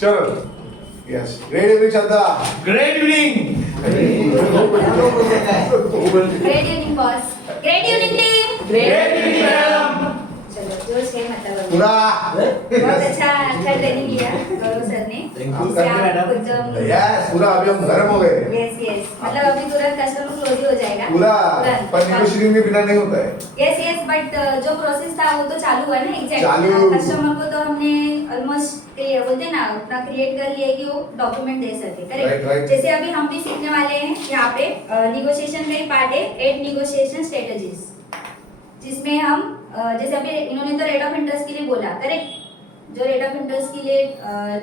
चलो yes great evening Shraddha great evening great evening boss, great evening team. Great evening madam चलो जोश है मतलब पूरा बहुत अच्छा ट्रेनिंग लिया गौरव सर ने। जिससे आप एकदम यस पूरा अभी हम गर्म हो गए यस मतलब अभी तुरंत कस्टमर क्लोज ही हो जाएगा पूरा तुरंत। पर नेगोशिएटिंग के बिना नहीं होता है यस बट जो प्रोसेस था वो तो चालू हुआ ना एग्जैक्ट। चालू। कस्टमर को तो हमने ऑलमोस्ट बोलते हैं ना उतना क्रिएट कर लिया है कि वो डॉक्यूमेंट दे सके Right. करेक्ट। जैसे अभी हम भी सीखने वाले हैं यहाँ पे निगोशिएशन का ही पार्ट है 8 निगोशिएशन स्ट्रेटजीज, जिसमें हम जैसे अभी इन्होंने तो रेट ऑफ इंटरेस्ट के लिए बोला करेक्ट। जो रेट ऑफ इंटरेस्ट के लिए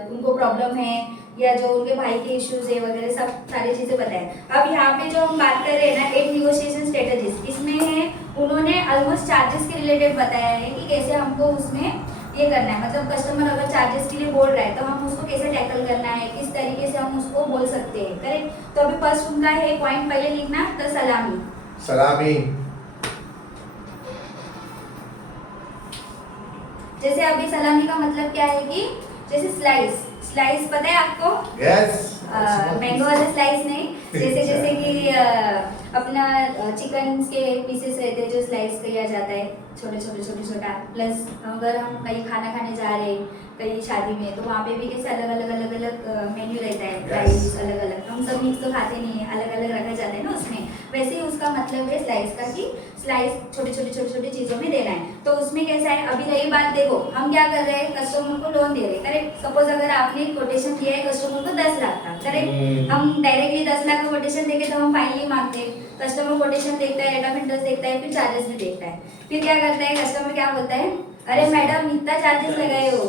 उनको प्रॉब्लम है या जो उनके भाई के इश्यूज है वगैरह सब सारी चीजें बताएं। अब यहाँ पे जो हम बात कर रहे हैं ना 8 निगोशिएशन स्ट्रेटजीज, इसमें है उन्होंने ऑलमोस्ट चार्जेस के रिलेटेड बताया है कि कैसे हमको उसमें ये करना है। मतलब कस्टमर अगर चार्जेस के लिए बोल रहा है तो हम उसको कैसे टैकल करना है, किस तरीके से हम उसको बोल सकते हैं करेक्ट। तो अभी फर्स्ट उनका है पॉइंट पहले लिखना द सलामी। सलामी जैसे अभी सलामी का मतलब क्या है कि जैसे स्लाइस पता है आपको? यस मैंगो वाला स्लाइस नहीं, जैसे कि अपना चिकन के पीसेस रहते हैं जो स्लाइस किया जाता है छोटा। प्लस अगर हम कहीं खाना खाने जा रहे हैं कहीं शादी में तो वहाँ पे भी कैसे अलग अलग मेन्यू रहता है, प्राइस अलग अलग। हम सब मिक्स तो खाते नहीं है, अलग अलग रखा जाता है ना उसमें। वैसे ही उसका मतलब है स्लाइस का कि स्लाइस छोटी चीजों में देना है। तो उसमें कैसा है अभी रही बात, देखो हम क्या कर रहे हैं कस्टमर को लोन दे रहे हैं करेक्ट। सपोज अगर आपने कोटेशन दिया है कस्टमर को 10 लाख का करेक्ट, हम डायरेक्टली 10 लाख का कोटेशन देके तो हम फाइनली मांगते हैं। कस्टमर कोटेशन देखता है, रेट ऑफ इंटरेस्ट देखता है, फिर चार्जेस भी देखता है। फिर क्या करता है कस्टमर, क्या बोलता है अरे मैडम इतना चार्जेस लगाए हो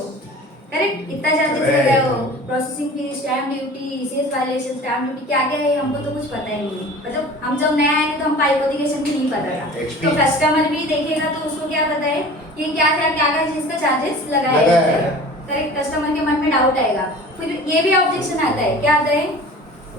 करेक्ट, इतना चार्जेस लगाए हो, processing fees, stamp duty, ECS violation, stamp duty क्या क्या है हमको तो कुछ पता ही नहीं है। मतलब हम जब नया आए थे तो हम हाइपोथिकेशन भी नहीं पता था। तो कस्टमर भी देखेगा तो उसको क्या पता है ये क्या चीज का चार्जेस लगाया है करेक्ट। कस्टमर के मन में डाउट आएगा। फिर ये भी ऑब्जेक्शन आता है, क्या आता है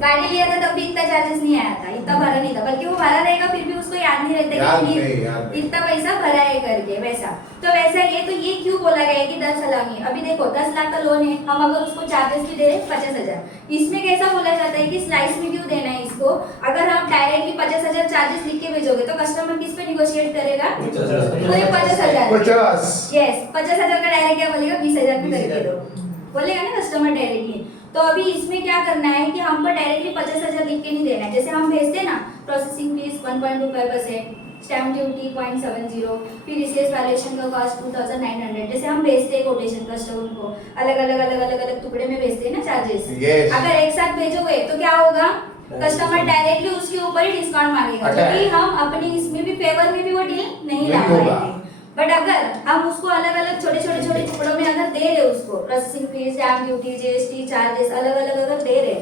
गाड़ी लिया था तब भी इतना चार्जेस नहीं आया था, इतना भरा नहीं था, बल्कि वो भरा रहेगा फिर भी उसको याद नहीं रहता कि इतना पैसा भरा है करके वैसा। तो वैसा ये क्यों बोला गया है कि 10 सलामी। अभी देखो 10 लाख का लोन है, हम अगर उसको चार्जेस भी दे रहे 50,000, इसमें कैसा बोला जाता है कि स्लाइस में क्यों देना है इसको। अगर आप डायरेक्टली 50,000 चार्जेस लिख के भेजोगे तो कस्टमर किस पे निगोशिएट करेगा, पूरे 50,000। यस 50,000 का डायरेक्ट क्या बोलेगा 20,000 में करके दो बोलेगा ना कस्टमर डायरेक्टली। तो अभी इसमें क्या करना है कि हमको डायरेक्टली 50,000 लिख के नहीं देना है। जैसे हम भेजते हैं ना प्रोसेसिंग फीस 1.25%, स्टैम्प ड्यूटी 0.70, फिर ईसीएस वैल्यूएशन का कॉस्ट 2,900। जैसे हम भेजते हैं कोटेशन कस्टमर को अलग अलग टुकड़े में भेजते हैं ना चार्जेस। अगर एक साथ भेजोगे तो क्या होगा, कस्टमर डायरेक्टली उसके ऊपर ही डिस्काउंट मांगेगा, क्योंकि हम अपने इसमें भी फेवर में भी वो डील नहीं ला पाएंगे। बट अगर हम उसको अलग अलग छोटे टुकड़ों में अगर दे रहे उसको processing fees, stamp duty, GST charges अलग अलग अगर दे रहे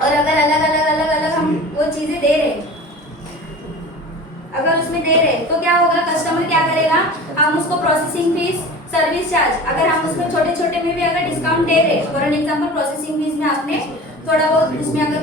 और अगर अलग हम वो चीजें दे रहे अगर उसमें दे रहे तो क्या होगा, कस्टमर क्या करेगा, हम उसको प्रोसेसिंग फीस, सर्विस चार्ज अगर हम उसमें छोटे में भी अगर डिस्काउंट दे रहे, for an example processing fees में आपने थोड़ा बहुत उसमें अगर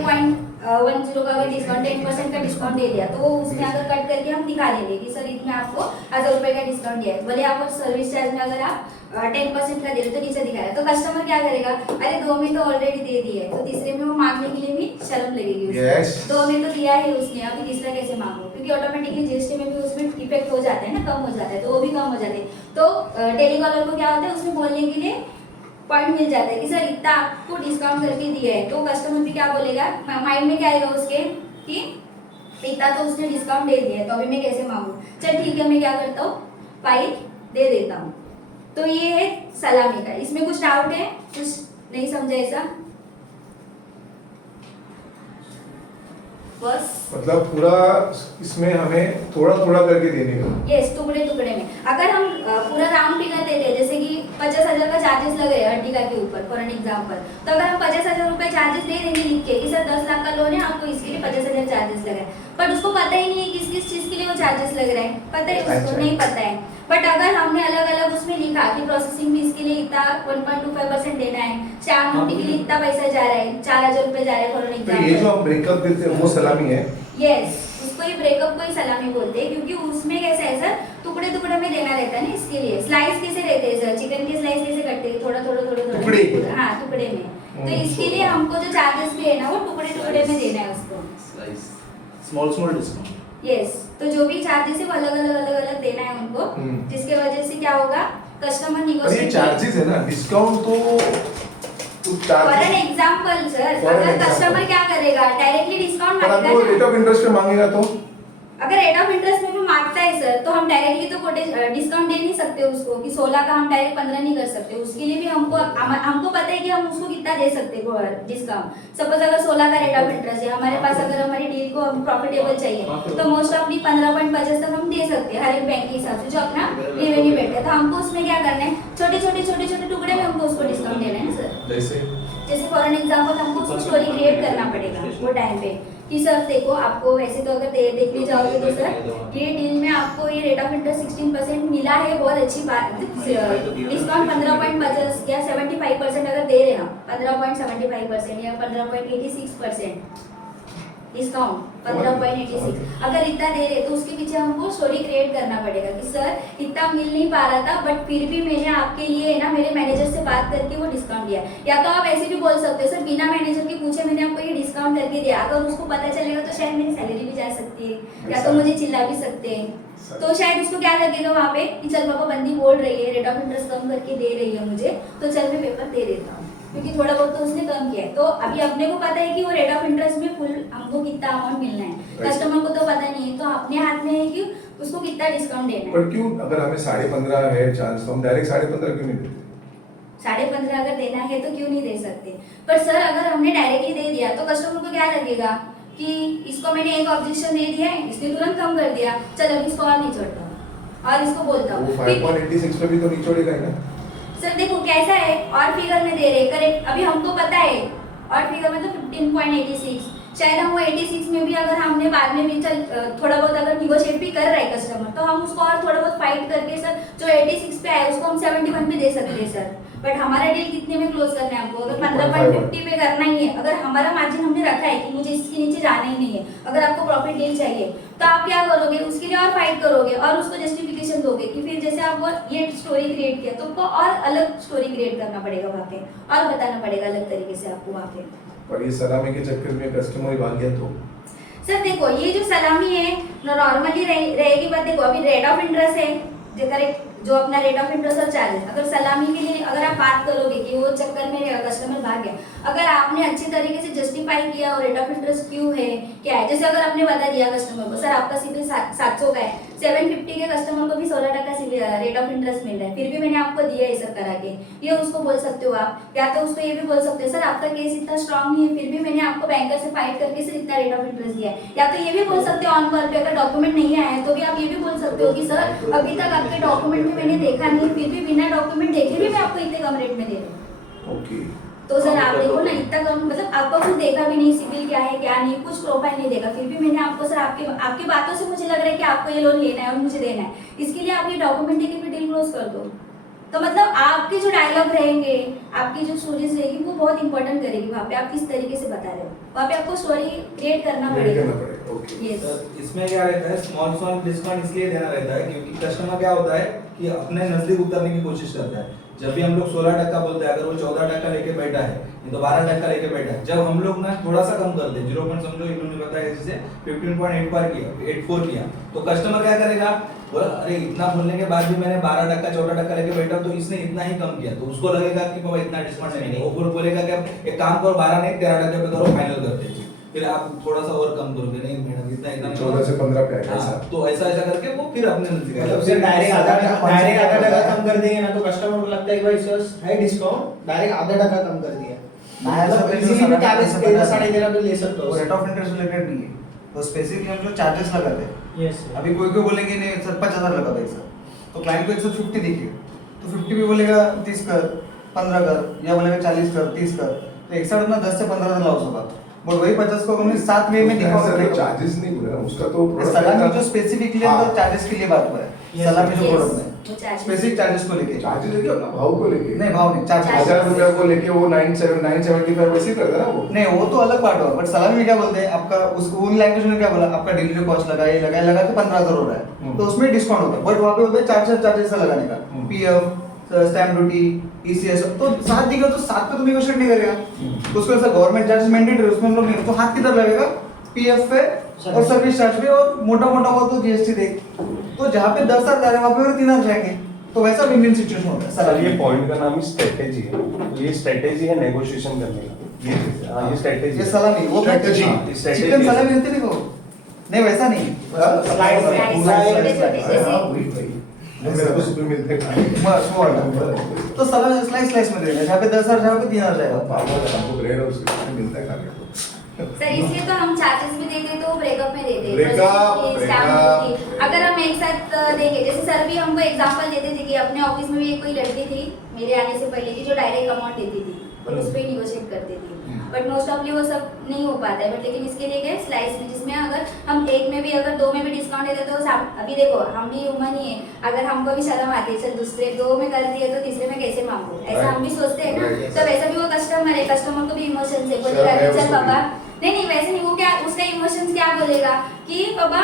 0.10 का अगर डिस्काउंट 10% का डिस्काउंट दे दिया तो वो उसमें अगर कट करके हम दिखा देंगे कि सर इसमें आपको 1,000 रुपए का डिस्काउंट दिया है। भले आप सर्विस चार्ज में अगर आप 10% का दे रहे तो नीचे दिखा रहा है, तो कस्टमर क्या करेगा, अरे 2 में तो ऑलरेडी दे दिया है तो तीसरे में वो मांगने के लिए भी शर्म लगेगी उसको। 2 में तो दिया है उसने, अभी तीसरा कैसे मांगो, क्योंकि ऑटोमेटिकली जीएसटी में भी उसमें इफेक्ट हो जाता है ना, कम हो जाता है, तो वो भी कम हो जाते हैं। तो टेलीकॉलर को क्या होता है उसमें बोलने के लिए पॉइंट मिल जाता है कि सर इतना आपको डिस्काउंट करके दिया है, तो कस्टमर भी क्या बोलेगा, माइंड में क्या आएगा उसके कि इतना तो उसने डिस्काउंट दे दिया है तो अभी मैं कैसे मांगू, चल ठीक है मैं क्या करता हूँ फाइल दे देता हूँ। तो ये है सलामी का। इसमें कुछ डाउट है, कुछ नहीं समझा ऐसा बस, मतलब पूरा इसमें हमें थोड़ा करके देने का। यस टुकड़े में। अगर हम पूरा राउंड फिगर देते हैं जैसे कि 50,000 का चार्जेस लग रहे हैं अर्टिगा के ऊपर फॉर एन एग्जांपल, तो अगर हम 50,000 रुपए चार्जेस दे देंगे लिख के कि सर 10 लाख का लोन है आपको इसके लिए 50,000 चार्जेस लगा है, बट उसको पता ही नहीं है किस चीज के लिए वो चार्जेस लग रहा है, पता है उसको नहीं पता है। बट अगर हमने अलग उसमें लिखा कि प्रोसेसिंग फीस के लिए इतना 1.25% देना है, स्टैम्प ड्यूटी के लिए इतना पैसा जा रहा है, 4,000 रुपए जा रहे हैं फॉर एन तो ये एग्जांपल, जो हम ब्रेकअप देते हैं वो सलामी है। यस इसको ही ब्रेकअप को ही सलामी बोलते हैं, क्योंकि उसमें कैसा है सर, टुकड़े टुकड़े में देना रहता है ना, इसके लिए स्लाइस कैसे रहते हैं सर, चिकन के स्लाइस कैसे करते हैं, थोड़ा थोड़ा थोड़ा टुकड़े? हाँ टुकड़े में। तो इसके लिए हमको जो चार्जेस भी है ना वो टुकड़े टुकड़े में देना है उसको। Small discount. यस, तो जो भी चार्जेस है वो अलग अलग देना है उनको, जिसके वजह से क्या होगा, कस्टमर और ये निगोशिएट। चार्जेस है ना, डिस्काउंट तो for charges. An example sir, For an अगर example. कस्टमर क्या करेगा, डायरेक्टली डिस्काउंट पर मांगेगा आपको ना। रेट ऑफ इंटरेस्ट पे मांगेगा तो अगर रेट ऑफ इंटरेस्ट में भी मांगता है सर, तो हम डायरेक्टली तो डिस्काउंट दे नहीं सकते उसको कि 16 का हम डायरेक्ट 15 नहीं कर सकते। उसके लिए भी हमको पता है कि हम उसको कितना दे सकते हैं डिस्काउंट। सपोज अगर 16 का रेट ऑफ इंटरेस्ट है हमारे पास, अगर हमारी डील को प्रॉफिटेबल चाहिए तो मोस्ट ऑफली 15.50 तक हम दे सकते हैं हर एक बैंक के हिसाब से जो अपना रेवेन्यू बैठा है। तो हमको उसमें क्या करना है, छोटे छोटे टुकड़े में हमको उसको डिस्काउंट देना है सर। जैसे फॉर एन एग्जांपल हमको उसको स्टोरी क्रिएट करना पड़ेगा वो टाइम पे कि सर देखो, आपको वैसे तो अगर देख ले जाओगे तो सर ये डील में आपको ये रेट ऑफ इंटरेस्ट 16% मिला है, बहुत अच्छी बात। डिस्काउंट 15.50 या 75% अगर दे रहे हैं, 15.75% या 15.86% डिस्काउंट, 15.86 अगर इतना दे रहे तो उसके पीछे हमको स्टोरी क्रिएट करना पड़ेगा कि सर इतना मिल नहीं पा रहा था, बट फिर भी मैंने आपके लिए ना मेरे मैनेजर से बात करके वो डिस्काउंट दिया। या तो आप ऐसे भी बोल सकते हो सर, बिना मैनेजर के पूछे मैंने आपको ये डिस्काउंट करके दिया। अगर उसको पता चलेगा तो शायद मेरी सैलरी भी जा सकती है, या तो मुझे चिल्ला भी सकते हैं। तो शायद उसको क्या लगेगा वहाँ पे कि चल पापा बंदी बोल रही है, रेट ऑफ इंटरेस्ट कम करके दे रही है मुझे, तो चल मैं पेपर दे देता हूँ, क्योंकि थोड़ा बहुत तो उसने कम किया है। तो अभी अपने को पता है कि वो रेट ऑफ इंटरेस्ट में फुल हमको कितना अमाउंट मिलना है, कस्टमर को तो पता नहीं है। तो अपने हाथ में है कि उसको कितना डिस्काउंट देना है। पर क्यों, अगर हमें 15.5 है चांस तो हम डायरेक्ट 15.5 क्यों नहीं देते? 15.5 अगर देना है तो क्यों नहीं दे सकते? पर सर अगर हमने डायरेक्टली दे दिया तो कस्टमर को क्या लगेगा कि इसको मैंने एक ऑब्जेक्शन दे दिया है, इसने तुरंत कम कर दिया, चल अब इसको और नहीं छोड़ता और इसको बोलता हूँ। 5.86 पे भी तो नहीं छोड़ेगा ही ना सर देखो कैसा है, और फिगर में दे रहे करेक्ट, अभी हमको पता है और फिगर में तो 15.86, शायद हम वो 86 में भी अगर हमने बाद में भी चल थोड़ा बहुत अगर निगोशिएट भी कर रहा है कस्टमर, तो हम उसको और थोड़ा बहुत फाइट करके सर जो 86 पे आए उसको हम 71 पे दे सकते हैं सर। बट हमारा डील कितने में क्लोज करना है हमको, अगर 15.50 पे करना ही है, अगर हमारा मार्जिन हमने रखा है कि मुझे इसके नीचे जाना ही नहीं है, अगर आपको प्रॉफिट डील चाहिए तो आप क्या करोगे, उसके लिए और फाइट करोगे और उसको जस्टिफिकेशन दोगे कि फिर जैसे आप वो ये स्टोरी क्रिएट किया तो आपको और अलग स्टोरी क्रिएट करना पड़ेगा वहाँ पे और बताना पड़ेगा अलग तरीके से आपको वहाँ पे। पर ये सलामी के चक्कर में कस्टमर ही भाग गया तो सर देखो ये जो सलामी है नॉर्मली रहेगी, बात देखो अभी रेट ऑफ इंटरेस्ट है जो करेक्ट, जो अपना रेट ऑफ इंटरेस्ट और चार्जेस, अगर सलामी के लिए अगर आप बात करोगे कि वो चक्कर में कस्टमर भाग गया, अगर आपने अच्छी तरीके से जस्टिफाई किया और रेट ऑफ इंटरेस्ट क्यों है क्या है, जैसे अगर आपने बता दिया कस्टमर को सर आपका सिबिल 700 का है, 750 के कस्टमर को भी 16% रेट ऑफ इंटरेस्ट मिल रहा है, फिर भी मैंने आपको दिया है सब करा के, ये उसको बोल सकते हो आप। या तो उसको ये भी बोल सकते हो सर आपका केस इतना स्ट्रांग नहीं है, फिर भी मैंने आपको बैंकर से फाइट करके सर इतना रेट ऑफ इंटरेस्ट दिया है। या तो ये भी बोल सकते हो ऑन कॉल पे, अगर डॉक्यूमेंट नहीं आया है तो भी आप ये भी बोल सकते हो कि सर अभी तक आपके डॉक्यूमेंट में मैंने देखा नहीं, फिर भी बिना डॉक्यूमेंट देखे भी मैं आपको इतने कम रेट में दे रही हूँ। ओके, तो सर आप देखो ना इतना कम, मतलब आपको कुछ देखा भी नहीं, सिबिल क्या है क्या नहीं, कुछ प्रोफाइल नहीं देखा, फिर भी मैंने आपको सर आपकी बातों से मुझे लग रहा है कि आपको ये लोन लेना है और मुझे देना है, इसके लिए आप ये डॉक्यूमेंट की भी डील क्लोज कर दो। तो मतलब आपके जो डायलॉग रहेंगे, आपकी जो स्टोरीज रहेगी वो बहुत इंपॉर्टेंट करेगी वहाँ पे, आप किस तरीके से बता रहे हो, वहाँ पे आपको स्टोरी क्रिएट करना पड़ेगा। ओके। यस, सर इसमें क्या रहता है, स्मॉल डिस्काउंट इसलिए देना रहता है क्योंकि कस्टमर क्या होता है कि अपने नजदीक उतरने की कोशिश करता है। जब भी हम लोग 16% बोलते हैं, अगर वो 14% लेके बैठा है तो 12% लेके बैठा है, जब हम लोग ना थोड़ा सा कम कर दे, 0 पॉइंट समझो इन्होंने बताया जैसे 15.84 किया, तो कस्टमर क्या करेगा, बोला अरे इतना बोलने के बाद भी मैंने 12% 14% लेके बैठा तो इसने इतना ही कम किया, तो उसको लगेगा कि बाबा इतना डिस्काउंट नहीं, वो फिर बोलेगा कि अब एक काम करो 12 नहीं 13% पे करो, फाइनल करते हैं, फिर आप थोड़ा सा और कम करोगे, नहीं मैडम इतना 14 से 15 पे आएगा हाँ, ऐसा। तो ऐसा करके वो फिर अपने नजदीक मतलब आएगा। फिर डायरेक्ट आधा टका कम कर देंगे ना तो कस्टमर को लगता है कि भाई सर है डिस्काउंट, डायरेक्ट आधा टका कम कर दिया, मतलब इजीली भी 13.5 पे ले सकते हो। रेट ऑफ इंटरेस्ट रिलेटेड नहीं है, तो स्पेसिफिकली हम जो चार्जेस लगाते हैं, यस अभी कोई बोलेंगे नहीं सर 50,000 लगा दे सर, तो क्लाइंट को 150 दिखे तो 50 भी बोलेगा 30 कर, 15 कर, या बोलेगा 40 कर, 30 कर, तो एक साथ अपना 10 से 15,000 लॉस होगा। बट वही 50 को हमने 7 वे में दिखा सर चार्जेस नहीं बोला उसका तो सलामी जो स्पेसिफिकली हाँ। चार्जेस के लिए बात हुआ है सलामी जो प्रोडक्ट में वो charges। स्पेसिफिक चार्जेस को लेके चार्जेस लेके अपना भाव को लेके नहीं भाव नहीं चार्जेस 1000 रुपया को लेके वो 975 वैसे ही करता है ना वो नहीं वो तो अलग पार्ट हुआ बट सलामी में क्या बोलते हैं आपका उसको उन लैंग्वेज में क्या बोला आपका डिलीवरी कॉस्ट लगा ये लगा के 15,000 हो रहा है तो उसमें डिस्काउंट होता है बट वहाँ पे होता है चार्जेस लगाने का पीएफ स्टैम्प ड्यूटी ईसीएस तो 7 दिखेगा तो 7 पे तो नेगोशिएट नहीं करेगा उसको ऐसा गवर्नमेंट चार्जेस मैंडेटरी उसमें हम लोग नहीं तो हाथ किधर लगेगा पीएफ पे और सर्विस चार्ज पे और मोटा हुआ तो जीएसटी देख तो जहाँ पे 10,000 जा रहे हैं वहाँ पे 3,000 जाएंगे तो वैसा विन विन सिचुएशन होता है सर ये पॉइंट का नाम ही स्ट्रेटेजी है तो ये स्ट्रेटेजी है नेगोशिएशन करने का ये चीज़ है। हाँ ये स्ट्रेटेजी ये सलामी वो Strategy। चिकन सलामी रहती देखो नहीं वैसा नहीं Slice है, पूरा एक छोटे-छोटे, हाँ, वही भाई मेरे को सुबह मिलते हैं खाने को। बस वो वाला तो सलामी स्लाइस में देना जहाँ पे 10,000 जहाँ पे 3,000 जाएगा पापा का हमको ब्रेड और उसके मिलता है खाने को सर इसलिए तो हम चार्जेस भी देते हैं तो ब्रेकअप में देते हैं Breakup, जैसे कि stamp duty। अगर हम एक साथ देंगे जैसे सर भी हमको एग्जांपल देते थे कि अपने ऑफिस में भी एक कोई लड़की थी मेरे आने से पहले की जो डायरेक्ट अमाउंट देती थी और उस पर निगोशिएट करती थी बट मोस्ट ऑफली वो सब नहीं हो पाता है बट लेकिन इसके लिए क्या स्लाइस में जिसमें अगर हम एक में भी अगर 2 में भी डिस्काउंट देते तो अभी देखो हम भी ह्यूमन ही है अगर हमको भी शर्म आती है चल दूसरे 2 में कर दिए तो तीसरे में कैसे मांगो ऐसा हम भी सोचते हैं ना तो वैसा भी वो कस्टमर है कस्टमर को भी इमोशन है बोलेगा कि चल पापा नहीं वैसे नहीं वो क्या उसका इमोशंस क्या बोलेगा कि पापा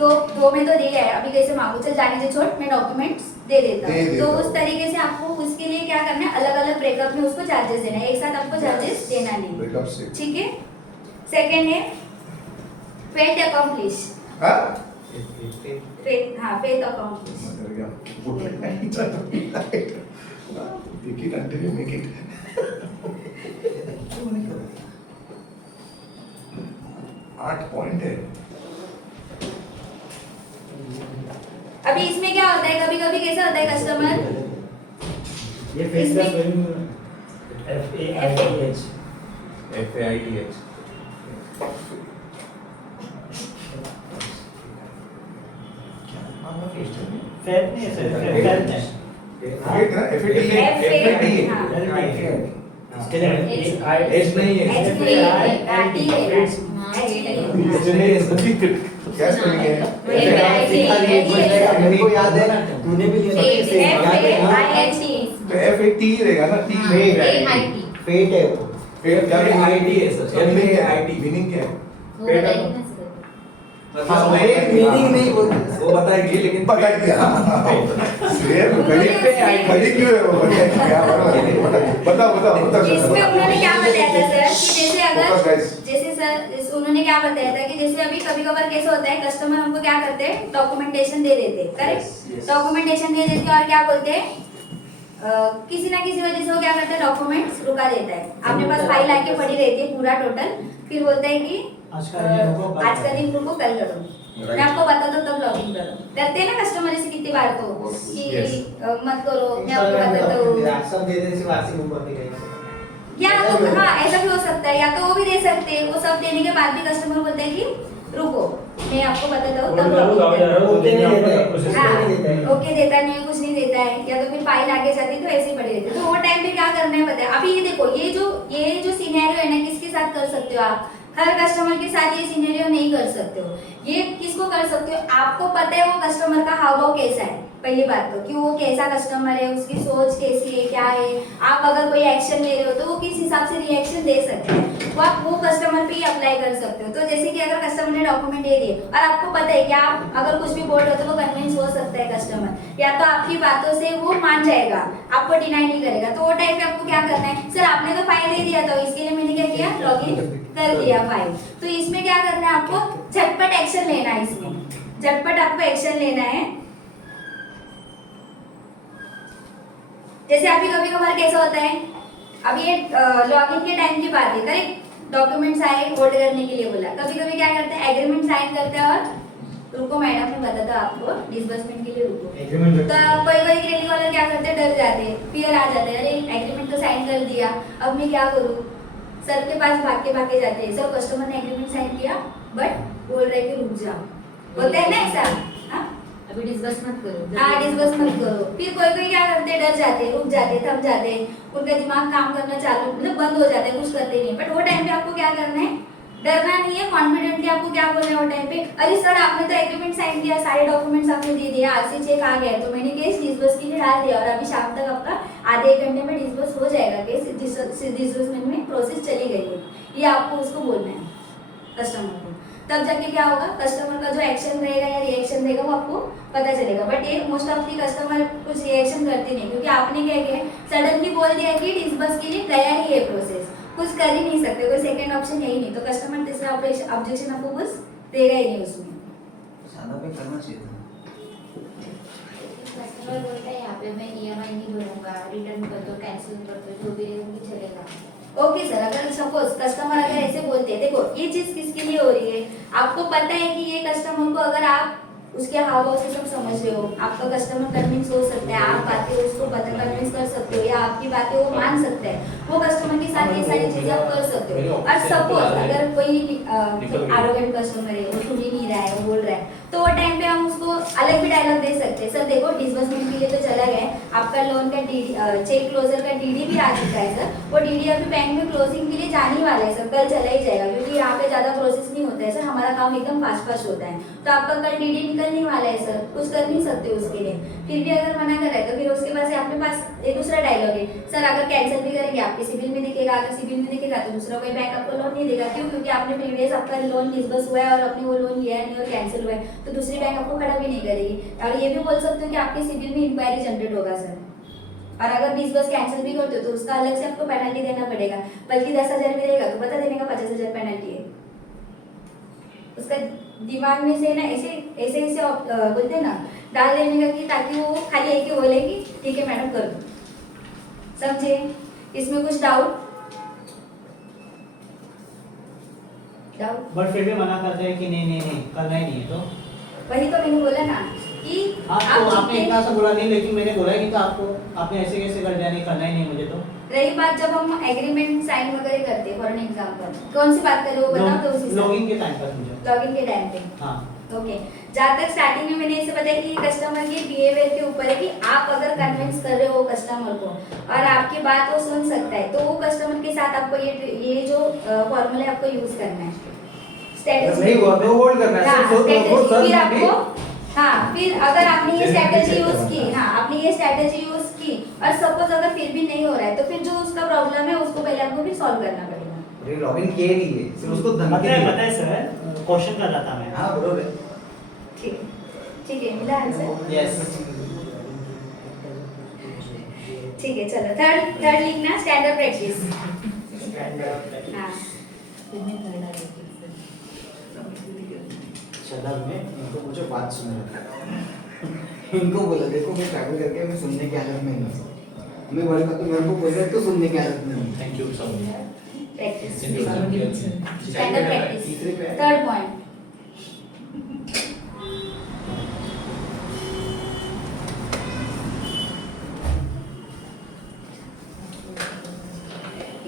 तो 2 में तो दिया है अभी कैसे मांगू चल जाने दे छोड़ मैं डॉक्यूमेंट्स दे देता हूँ तो उस तरीके से आपको उसके लिए क्या करना है अलग अलग ब्रेकअप में उसको चार्जेस देना है एक साथ आपको चार्जेस देना नहीं ब्रेकअप से ठीक है सेकंड है फेट अकम्प्लिश हाँ फेट अकम्प्लिश मर गया वो नहीं चलता make it until you make it 8 point है अभी इसमें क्या होता है कभी कभी कैसा होता है कस्टमर ये फेस का इसमें- FAITH FAITH फेट नहीं है सर फेट है फेट ना FAT इसके लिए एच नहीं है क्या स्पेलिंग है मेरे को याद है ना तूने भी लिया था तो FAT ही रहेगा ना T फेट है वो फेट क्या आईटी है सर मीनिंग क्या है आईटी मीनिंग क्या है मीनिंग नहीं बोलते वो बताएगी लेकिन पता क्या शेर खड़ी क्यों है वो बताओ इसमें उन्होंने क्या बताया था सर कि जैसे Focus, अगर guys. जैसे सर उन्होंने क्या बताया था कि जैसे अभी कभी कभार कैसे होता है कस्टमर हमको क्या करते हैं डॉक्यूमेंटेशन दे देते हैं करेक्ट डॉक्यूमेंटेशन दे देते हैं और क्या बोलते हैं किसी ना किसी वजह से वो क्या करता है डॉक्यूमेंट्स रुका देता है आपके पास फाइल आके पड़ी रहती है पूरा टोटल फिर बोलता है कि आज का दिन रुको, आज का दिन रुको कल कल करो मैं आपको बता दूं तब लॉगिन करो डरते हैं ना कस्टमर से कितनी बार तो कि Yes. मत करो मैं आपको बताता हूँ सब दे देने से वासी ऊपर नहीं गई या तो हाँ ऐसा भी हो सकता है या तो वो भी दे सकते हैं वो सब देने के बाद भी कस्टमर बोलता है कि रुको मैं आपको बताता हूँ तब लॉगिन करो ओके नहीं देता है कोशिश हाँ, नहीं देता है ओके देता नहीं है कुछ नहीं देता है या तो फिर फाइल आगे जाती है तो ऐसे ही पड़े रहते हैं तो वो टाइम पे क्या करना है पता है अभी ये देखो ये जो सिनेरियो है ना किसके साथ कर सकते हो आप हर कस्टमर के साथ ये सिनेरियो नहीं कर सकते हो ये किसको कर सकते हो आपको पता है वो कस्टमर का हाव भाव कैसा है पहली बात तो कि वो कैसा कस्टमर है उसकी सोच कैसी है क्या है आप अगर कोई एक्शन ले रहे हो तो वो किस हिसाब से रिएक्शन दे सकते हैं वो आप वो कस्टमर पे ही अप्लाई कर सकते हो तो जैसे कि अगर कस्टमर ने डॉक्यूमेंट दे दिए और आपको पता है कि आप अगर कुछ भी बोल रहे हो तो वो कन्विंस हो सकता है कस्टमर या तो आपकी बातों से वो मान जाएगा आपको डिनाई नहीं करेगा तो वो टाइम पे आपको क्या करना है सर आपने तो फाइल दे दिया था इसके लिए मैंने क्या किया लॉगिन कर दिया फाइल तो इसमें क्या करना है आपको झटपट एक्शन लेना है इसमें झटपट आपको एक्शन लेना है जैसे अभी कभी कभार कैसा होता है अभी ये लॉगिन के टाइम की बात है करेक्ट डॉक्यूमेंट्स आए होल्ड करने के लिए बोला कभी कभी क्या करते हैं एग्रीमेंट साइन करते हैं और रुको मैडम ने बताया था आपको डिसबर्समेंट के लिए रुको एग्रीमेंट तो कोई कोई क्रेडिट वाले क्या करते हैं डर जाते हैं फियर आ जाते हैं अरे एग्रीमेंट तो साइन कर दिया अब मैं क्या करूँ सर के पास भाग के जाते हैं सर कस्टमर ने एग्रीमेंट साइन किया बट बोल रहे कि रुक जाओ बोलते हैं ना ऐसा हाँ अभी डिस्कस मत करो हाँ डिस्कस मत करो फिर कोई क्या करते हैं डर जाते हैं रुक जाते हैं थम जाते हैं उनका दिमाग काम करना चालू मतलब बंद हो जाता है कुछ करते नहीं बट वो टाइम पे आपको क्या करना है डरना नहीं है, कॉन्फिडेंटली आपको क्या बोलना है वो टाइम पे, अरे सर आपने तो एग्रीमेंट साइन किया, सारे डॉक्यूमेंट्स आपने दे दिया, आज से चेक आ गया, तो मैंने केस डिसबर्स के लिए डाल दिया और अभी शाम तक आपका आधे 1 घंटे में डिसबर्स हो जाएगा, केस डिसबर्समेंट में प्रोसेस चली गई है, ये आपको उसको बोलना है कस्टमर को। तब जाके क्या होगा, कस्टमर का जो एक्शन रहेगा या रिएक्शन रहेगा वो आपको पता चलेगा। बट ये मोस्ट ऑफ दी कस्टमर कुछ रिएक्शन करते नहीं, क्योंकि आपने क्या किया, सडनली बोल दिया कि डिसबर्स के लिए गया ही है प्रोसेस, कुछ कर ही नहीं सकते, कोई सेकंड ऑप्शन है ही नहीं, तो कस्टमर तीसरा ऑब्जेक्शन आपको कुछ देगा ही नहीं उसमें। सादा पे करना चाहिए था। कस्टमर बोलता है यहाँ पे मैं EMI नहीं भरूंगा, रिटर्न कर दो, कैंसिल कर दो, जो भी रहेगा वो चलेगा। ओके सर, अगर सपोज कस्टमर अगर ऐसे बोलते हैं, देखो ये चीज किसके लिए हो रही है, आपको पता है कि ये कस्टमर को अगर आप उसके हाव भाव से सब समझ रहे हो, आपका कस्टमर कन्विंस हो सकता है, आप बातें उसको कन्विंस कर सकते हो या आपकी बातें वो मान सकता है, वो कस्टमर के साथ ये सारी चीजें आप कर सकते हो। और सपोज अगर कोई एरोगेंट कस्टमर है, वो सुन ही नहीं रहा है, वो बोल रहा है, तो वो टाइम पे हम उसको अलग भी डायलॉग दे सकते हैं, सर देखो डिसबर्समेंट के लिए तो चला गया है, आपका लोन का चेक क्लोजर का DD भी आ चुका है सर, वो DD अभी बैंक में क्लोजिंग के लिए जाने ही वाला है सर, कल चला ही जाएगा, क्योंकि यहाँ पे ज्यादा प्रोसेस नहीं होता है सर, हमारा काम एकदम फास्ट होता है, तो आपका कल DD निकलने वाला है सर, कुछ कर नहीं सकते उसके लिए। फिर भी अगर मना कर रहा है तो फिर उसके पास अपने पास एक दूसरा डायलॉग है, सर अगर कैंसिल भी करेंगे आपके सिविल में दिखेगा, अगर सिविल में दिखेगा तो दूसरा कोई बैंक आपको लोन नहीं देगा, क्यों, क्योंकि आपने प्रीवियस आपका लोन डिसबर्स हुआ है और आपने वो लोन लिया नहीं और कैंसिल हुआ है, तो दूसरी बैंक आपको खड़ा भी नहीं करेगी। और ये भी बोल सकते हो कि आपके सिविल में इंक्वायरी जनरेट होगा सर, और अगर डिसबर्स कैंसिल भी करते हो तो उसका अलग से आपको पेनल्टी देना पड़ेगा, बल्कि 10,000 में रहेगा तो बता देने का 50,000 पेनल्टी है। उसका दिमाग में से ना ऐसे बोलते हैं ना, डाल देने का कि ताकि वो खाली एक ही बोले कि ठीक है मैडम कर दो, समझे? इसमें कुछ डाउट? बट फिर भी मना करते हैं कि नहीं करना ही नहीं है, तो वही तो मैंने बोला ना कि आपको आपने इतना सा बोला नहीं, लेकिन मैंने बोला कि तो आपने ऐसे कैसे कर दिया, नहीं करना ही नहीं मुझे। तो रही बात जब हम एग्रीमेंट साइन वगैरह करते हैं, फॉर एन एग्जांपल कौन सी बात कर रहे हो बताओ, तो उसी लॉगिन के टाइम पर मुझे लॉगिन के टाइम पे, हाँ ओके। जहाँ तक स्टार्टिंग में मैंने ऐसे बताया कि कस्टमर के बिहेवियर के ऊपर है कि आप अगर कन्विंस कर रहे हो कस्टमर को और आपकी बात वो सुन सकता है, तो वो कस्टमर के साथ आपको ये जो फॉर्मूला आपको यूज करना है, स्ट्रेटजी नहीं हुआ तो होल्ड करना है, फिर आपको, हाँ फिर अगर आपने ये स्ट्रेटजी यूज की, हाँ आपने ये स्ट्रेटजी यूज की और सपोज अगर फिर भी नहीं हो रहा है, तो फिर जो उसका प्रॉब्लम है उसको पहले आपको फिर सॉल्व करना पड़ेगा। अरे लॉगिन किए नहीं है, सिर्फ उसको धमकी दी। पता है सर, क्वेश्चन कर रहा था मैं। हाँ बरोबर है। ठीक है मिला आंसर? यस ठीक है, चलो थर्ड लिखना, स्टैंडर्ड प्रैक्टिस। हाँ शराब में इनको मुझे बात सुनना इनको बोला देखो मैं ट्रैवल करके मैं सुनने की हालत में नहीं हूँ, मैं वर्क करता मेरे को बोल रहे तो सुनने की हालत में हूँ। Thank you so much. Practice, standard practice, third point.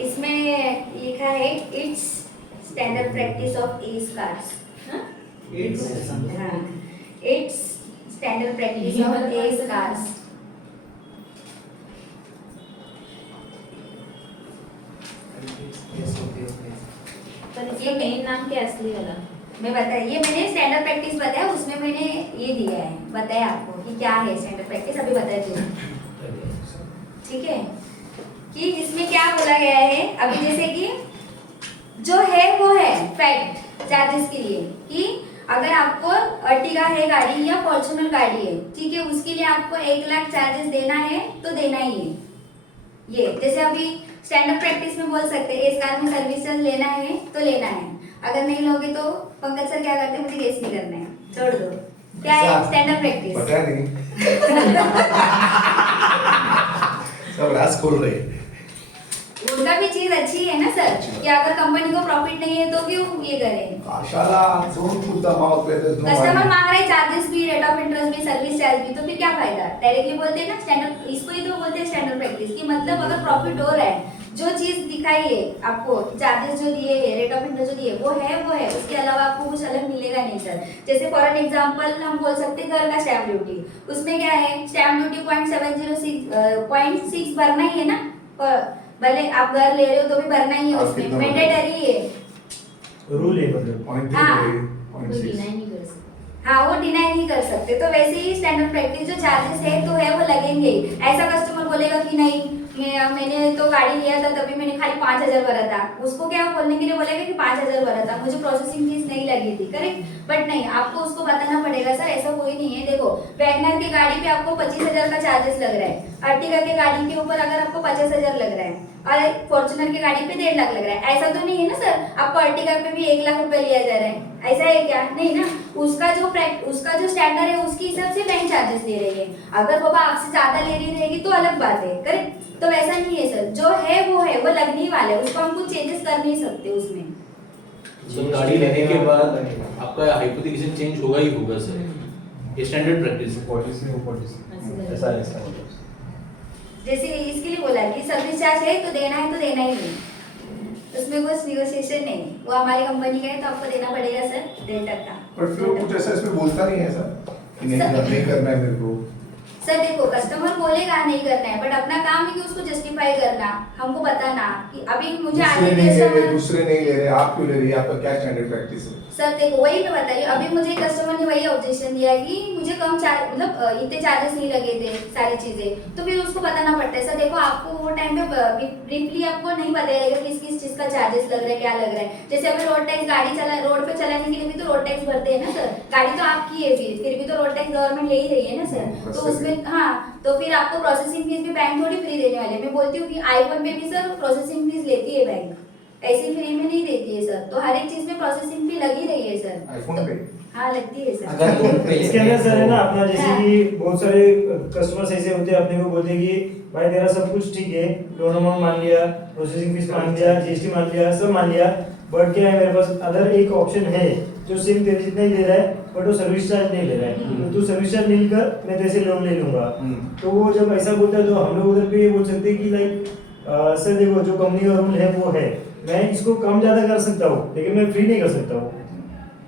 इसमें लिखा है it's standard practice of S cards, it's standard practice of S cards. पर इसका मेन नाम क्या है असली वाला? मैं बताया, ये मैंने स्टैंडर्ड प्रैक्टिस बताया, उसमें मैंने ये दिया है, बताया आपको कि क्या है स्टैंडर्ड प्रैक्टिस, अभी बताया तुझे, ठीक है? कि इसमें क्या बोला गया है, अभी जैसे कि जो है वो है फैक्ट चार्जेस के लिए, कि अगर आपको अर्टिगा है गाड़ी या फॉर्च्यूनर गाड़ी है, ठीक है, उसके लिए आपको 1 लाख चार्जेस देना है तो देना ही है। ये जैसे अभी स्टैंडर्ड प्रैक्टिस में बोल सकते हैं इस कार में सर्विस चार्ज लेना है तो लेना है, अगर नहीं लोगे तो पंकज सर क्या करते हैं, मुझे केस नहीं करना है, छोड़ दो। क्या है स्टैंडर्ड प्रैक्टिस? पता नहीं सब राज खोल रहे हैं। उनका भी चीज अच्छी है ना सर, कि अगर कंपनी को प्रॉफिट नहीं है तो क्यों ये करें? आशाला दोन पुरता मावत पे तो कस्टमर मांग रहे चार्जेस भी, रेट ऑफ इंटरेस्ट भी, सर्विस चार्ज भी, तो फिर क्या फायदा? डायरेक्टली बोलते हैं ना स्टैंडर्ड, इसको ही तो बोलते हैं स्टैंडर्ड प्रैक्टिस, कि मतलब अगर प्रॉफिट हो रहा है, जो चीज दिखाई है आपको, चार्जेस जो दिए है, रेट ऑफ इंटरेस्ट जो दिए वो है, उसके अलावा आपको कुछ अलग मिलेगा नहीं सर। जैसे फॉर एन एग्जांपल हम बोल सकते हैं घर का स्टैम्प ड्यूटी, उसमें क्या है, स्टैम्प ड्यूटी 0.6 भरना ही है ना, भले आप घर ले रहे हो तो भी भरना ही है, उसमें मैंडेटरी है, रूल है मतलब। पॉइंट हाँ। कोई डिनाई नहीं कर सकता। हाँ वो डिनाई नहीं कर सकते। तो वैसे ही स्टैंडर्ड प्रैक्टिस जो चार्जेस है तो है वो लगेंगे ही। ऐसा कस्टमर बोलेगा कि नहीं मैंने तो गाड़ी लिया था तभी मैंने खाली 5,000 भरा था, उसको क्या बोलने के लिए बोलेगा कि 5,000 भरा था, मुझे प्रोसेसिंग फीस नहीं लगी थी, करेक्ट। बट नहीं, आपको उसको बताना पड़ेगा सर ऐसा कोई नहीं है। देखो वैगनर की गाड़ी पे आपको 25,000 का चार्जेस लग रहा है, अर्टिगा की गाड़ी के ऊपर अगर आपको 50,000 लग रहा है और फॉर्च्यूनर की गाड़ी पे 1.5 लाख लग रहा है, ऐसा तो नहीं है ना सर आपको अर्टिगा पे भी 1 लाख रुपए लिया जा रहा है, ऐसा है क्या? नहीं ना। उसका जो स्टैंडर्ड है उसके हिसाब से बैंक चार्जेस ले रही है। अगर बाबा आपसे ज्यादा ले रही रहेगी तो अलग बात है, करेक्ट। तो वैसा नहीं है सर, जो है वो लगने ही वाला है, उसको हम कुछ चेंजेस कर नहीं सकते उसमें। सर गाड़ी लेने के बाद आपका हाइपोथेकेशन चेंज होगा ही होगा सर, ये स्टैंडर्ड प्रैक्टिस है। पॉलिसी वो पॉलिसी ऐसा ऐसा जैसे इसके लिए बोला कि सर्विस चार्ज है तो देना है तो देना ही नहीं, उसमें कुछ निगोशिएशन नहीं, वो हमारी कंपनी का है तो आपको देना पड़ेगा सर 1.5%। पर फिर वो कुछ ऐसा इसमें बोलता नहीं है सर कि नहीं करना है मेरे को। सर देखो कस्टमर बोलेगा नहीं करना है, बट अपना काम है कि उसको जस्टिफाई करना, हमको बताना कि अभी मुझे आगे दूसरे नहीं ले रहे, आप क्यों ले रही है, आपका क्या स्टैंडर्ड प्रैक्टिस है? सर देखो वही मैं बता रही हूँ, अभी मुझे कस्टमर ने वही ऑब्जेक्शन दिया कि मुझे कम चार्ज मतलब इतने चार्जेस नहीं लगे थे सारी चीजें, तो फिर उसको बताना पड़ता है। सर देखो आपको वो टाइम पे ब्रीफली आपको नहीं पता रहेगा किस किस चीज का चार्जेस लग रहा है, क्या लग रहा है। जैसे अभी रोड टैक्स गाड़ी चला रोड पे चलाने के लिए भी तो रोड टैक्स भरते हैं ना सर, गाड़ी तो आपकी है फिर भी तो रोड टैक्स गवर्नमेंट ले ही रही है ना सर, तो उसमें हाँ तो फिर आपको प्रोसेसिंग फीस भी बैंक थोड़ी फ्री देने वाले। मैं बोलती हूँ कि आईफोन पे भी सर प्रोसेसिंग फीस लेती है बैंक, ऐसे फ्री में नहीं देती है सर, तो हर एक चीज में प्रोसेसिंग फी लगी रही है सर। आईफोन पे हाँ लगती है सर। अगर लोन पे इसके अंदर सर है ना अपना जैसे कि बहुत सारे कस्टमर्स ऐसे होते हैं अपने को बोलते हैं कि भाई तेरा सब कुछ ठीक है, लोन अमाउंट मान लिया, प्रोसेसिंग फीस मान लिया, जीएसटी मान लिया, सब मान लिया, बट क्या है मेरे पास अदर एक ऑप्शन है जो सिर्फ तेरे जितना ही दे रहा है बट वो सर्विस चार्ज नहीं ले रहा है, तो तू सर्विस चार्ज नहीं कर मैं तेरे से लोन ले लूंगा। तो वो जब ऐसा बोलता है तो हम लोग उधर पे ये बोल सकते हैं कि लाइक सर देखो जो कंपनी का रूल है वो है, मैं इसको कम ज्यादा कर सकता हूँ लेकिन मैं फ्री नहीं कर सकता हूँ।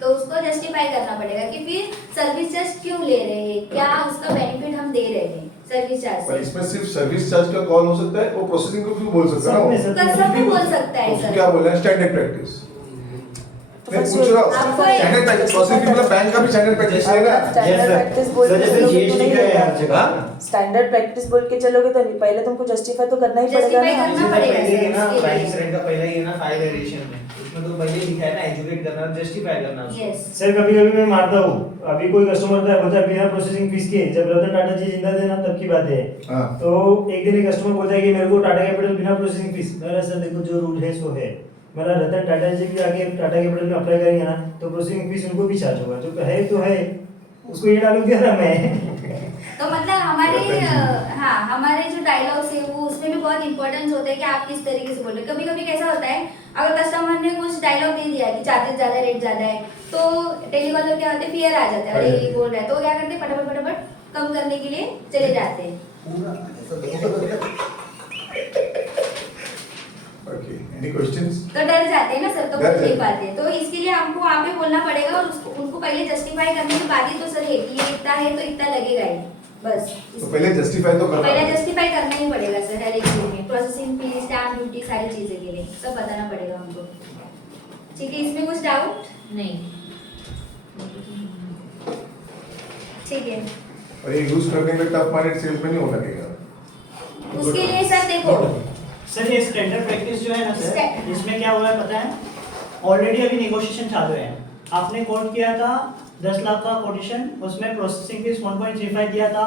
तो उसको जस्टिफाई करना पड़ेगा कि फिर सर्विस चार्ज क्यों ले रहे हैं, क्या उसका बेनिफिट हम दे रहे हैं सर्विस चार्ज पर से। इसमें सिर्फ सर्विस चार्ज का कॉल हो सकता है, वो प्रोसेसिंग को क्यों बोल सकता है ना वो? सब में बोल सकता है उसको सर। क्या बोल रहे हैं स्टैंडर्ड प्रैक्टिस? तो मैं बस पूछ रहा हूँ आपको स्टैंडर्ड प्रैक्टिस प्रोसेसिंग मतलब बैंक का भी स्टैंडर्ड प्रैक्टिस है ना? स्टैंडर्ड प्रैक्टिस बोल के जैसे चलोगे तो GST नहीं का है लेगा। हर जगह। स्टैंडर्ड प्रैक्टिस बोल के चलोगे तो नहीं, पहले तुमको जस्टिफाई तो करना ही पड़ेगा Justify ना। करना इससे पड़ेगा पहले है ना सर, प्राइस रेंट का पहला ही है ना फाइल वेरिएशन में, उसमें तो पहले ही लिखा है ना एजुकेट करना, जस्टिफाई करना उसको। यस सर कभी कभी मैं मारता हूँ, अभी कोई कस्टमर होता है बोलता है बिना प्रोसेसिंग फीस के, जब रतन टाटा जी जिंदा थे ना तब की बात है। हाँ। तो एक दिन एक कस्टमर बोलता है कि मेरे को टाटा कैपिटल बिना प्रोसेसिंग फीस, मेरा सर देखो जो रूल है सो है, मेरा रतन टाटा जी भी आगे टाटा कैपिटल में अप्लाई करेंगे ना तो प्रोसेसिंग फीस उनको भी चार्ज होगा, जो है तो है, उसको ये डालू दिया ना मैं। तो मतलब हमारे जो डायलॉग्स है वो उसमें भी बहुत इंपॉर्टेंस होता है कि आप किस तरीके से बोल रहे हैं। कभी कभी कैसा होता है अगर कस्टमर ने कुछ डायलॉग दे दिया कि चार्जेस ज्यादा रेट ज्यादा है तो टेलीकॉलर क्या होते हैं फियर आ जाता है, अरे ये बोल रहा है, तो क्या करते हैं फटाफट कम करने के लिए चले जाते हैं। Okay any questions? तो डर जाते हैं ना सर, तो डर बोल नहीं जाते हैं। पाते, तो इसके लिए हमको वहाँ पे बोलना पड़ेगा और उनको पहले जस्टिफाई करने के बाद ही तो सर है कि ये इतना है तो इतना लगेगा ही, बस। तो पहले जस्टिफाई तो करना पहले है। जस्टिफाई करना ही पड़ेगा सर हर एक चीज में, प्रोसेसिंग फी, स्टैम्प ड्यूटी, सारी चीजें के लिए सब बताना पड़ेगा हमको। ठीक है, इसमें कुछ डाउट? नहीं। ठीक है, और ये यूज करने में टफ माइंडेड सेल्स में नहीं हो लगेगा। उसके लिए सर देखो सर ये स्टैंडर्ड प्रैक्टिस जो है ना सर, Sta- इसमें क्या हुआ है पता है, ऑलरेडी अभी नेगोशिएशन चालू है, आपने कोट किया था 10 लाख का कोटेशन, उसमें प्रोसेसिंग फीस 1.35 दिया था,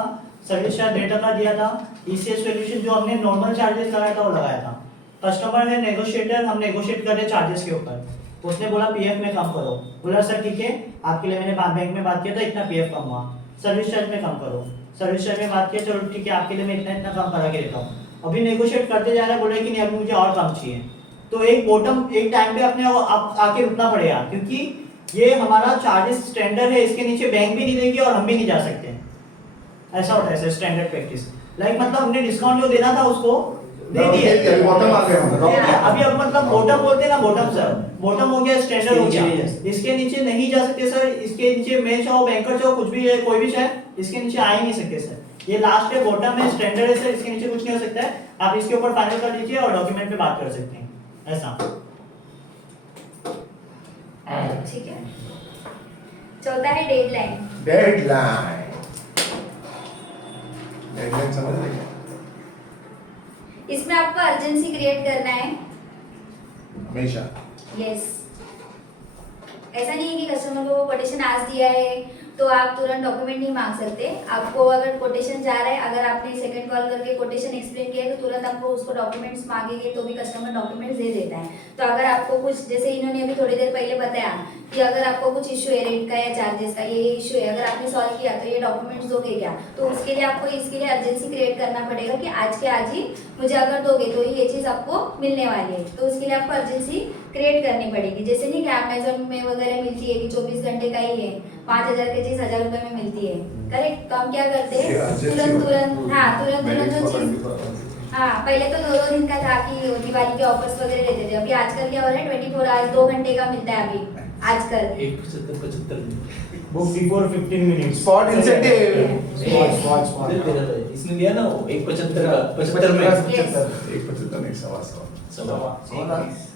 सर्विस चार्ज 1.5 का दिया था, ईसीएस वैल्यूएशन जो हमने नॉर्मल चार्जेस लगाया था वो लगाया था। कस्टमर है नेगोशिएटर, हम नेगोशिएट कर रहे चार्जेस के ऊपर, उसने बोला पीएफ में कम करो, बोला सर ठीक है आपके लिए मैंने बैंक में बात किया था इतना पीएफ कम हुआ, सर्विस चार्ज में कम करो, सर्विस चार्ज में बात किया चलो ठीक है आपके लिए मैं इतना इतना कम करा के देता हूँ, अभी नेगोशिएट करते जा रहा है, बोले कि नहीं अभी मुझे और कम चाहिए, तो एक बॉटम एक टाइम पे अपने आके रुकना पड़ेगा, क्योंकि ये हमारा चार्जेस स्टैंडर्ड है, इसके नीचे बैंक भी नहीं देगी और हम भी नहीं जा सकते, ऐसा होता है स्टैंडर्ड प्रैक्टिस। लाइक मतलब हमने डिस्काउंट जो देना था उसको दे दिया, बॉटम आ गया हम। अभी अब मतलब बॉटम बोलते हैं ना, बॉटम सर बॉटम हो गया, स्टैंडर्ड हो गया, इसके नीचे इसके नीचे नहीं जा सकते सर, इसके नीचे मैं चाहो बैंकर चाहो कुछ भी है, कोई भी चाहे इसके नीचे आ ही नहीं सकते सर, ये लास्ट है बॉटम है, स्टैंडर्ड है सर, इसके नीचे कुछ नहीं हो सकता है, आप इसके ऊपर फाइनल कर लीजिए और डॉक्यूमेंट पे बात कर सकते हैं ऐसा। ठीक है। चौथा है डेडलाइन। डेडलाइन। डेडलाइन समझ रहे क्या? इसमें आपको अर्जेंसी क्रिएट करना है। हमेशा। यस। ऐसा नहीं है कि कस्टमर को कोटेशन आज दिया है तो आप तुरंत डॉक्यूमेंट नहीं मांग सकते। आपको अगर कोटेशन जा रहा है, अगर आपने सेकंड कॉल करके कोटेशन एक्सप्लेन किया है तो तुरंत आपको उसको डॉक्यूमेंट्स मांगेंगे तो भी कस्टमर डॉक्यूमेंट्स दे देता है। तो अगर आपको कुछ, जैसे इन्होंने अभी थोड़ी देर पहले बताया कि अगर आपको कुछ इशू है रेंट का या चार्जेस का, ये इशू है, अगर आपने सॉल्व किया तो ये डॉक्यूमेंट्स दोगे क्या, तो उसके लिए आपको इसके लिए अर्जेंसी क्रिएट करना पड़ेगा कि आज के आज ही मुझे अगर दोगे तो ये चीज़ आपको मिलने वाली है। तो उसके लिए आपको अर्जेंसी क्रिएट करनी पड़ेगी। जैसे नहीं कि अमेजोन में वगैरह मिलती है कि 24 घंटे का ही है, 5,000 की चीज़ 1,000 रुपये में मिलती है, करेक्ट। तो हम क्या करते हैं तुरंत वो चीज़, हाँ पहले तो 2-2 दिन का था कि दिवाली के ऑफर्स वगैरह रहते थे। अभी आजकल क्या हो रहा है 24 आवर्स 2 घंटे का मिलता है अभी आजकल। 75 book before 15 minutes. Spot incentive. Spot इसने दिया ना वो 1.75 का 75 में 1.75 नहीं, 1.25।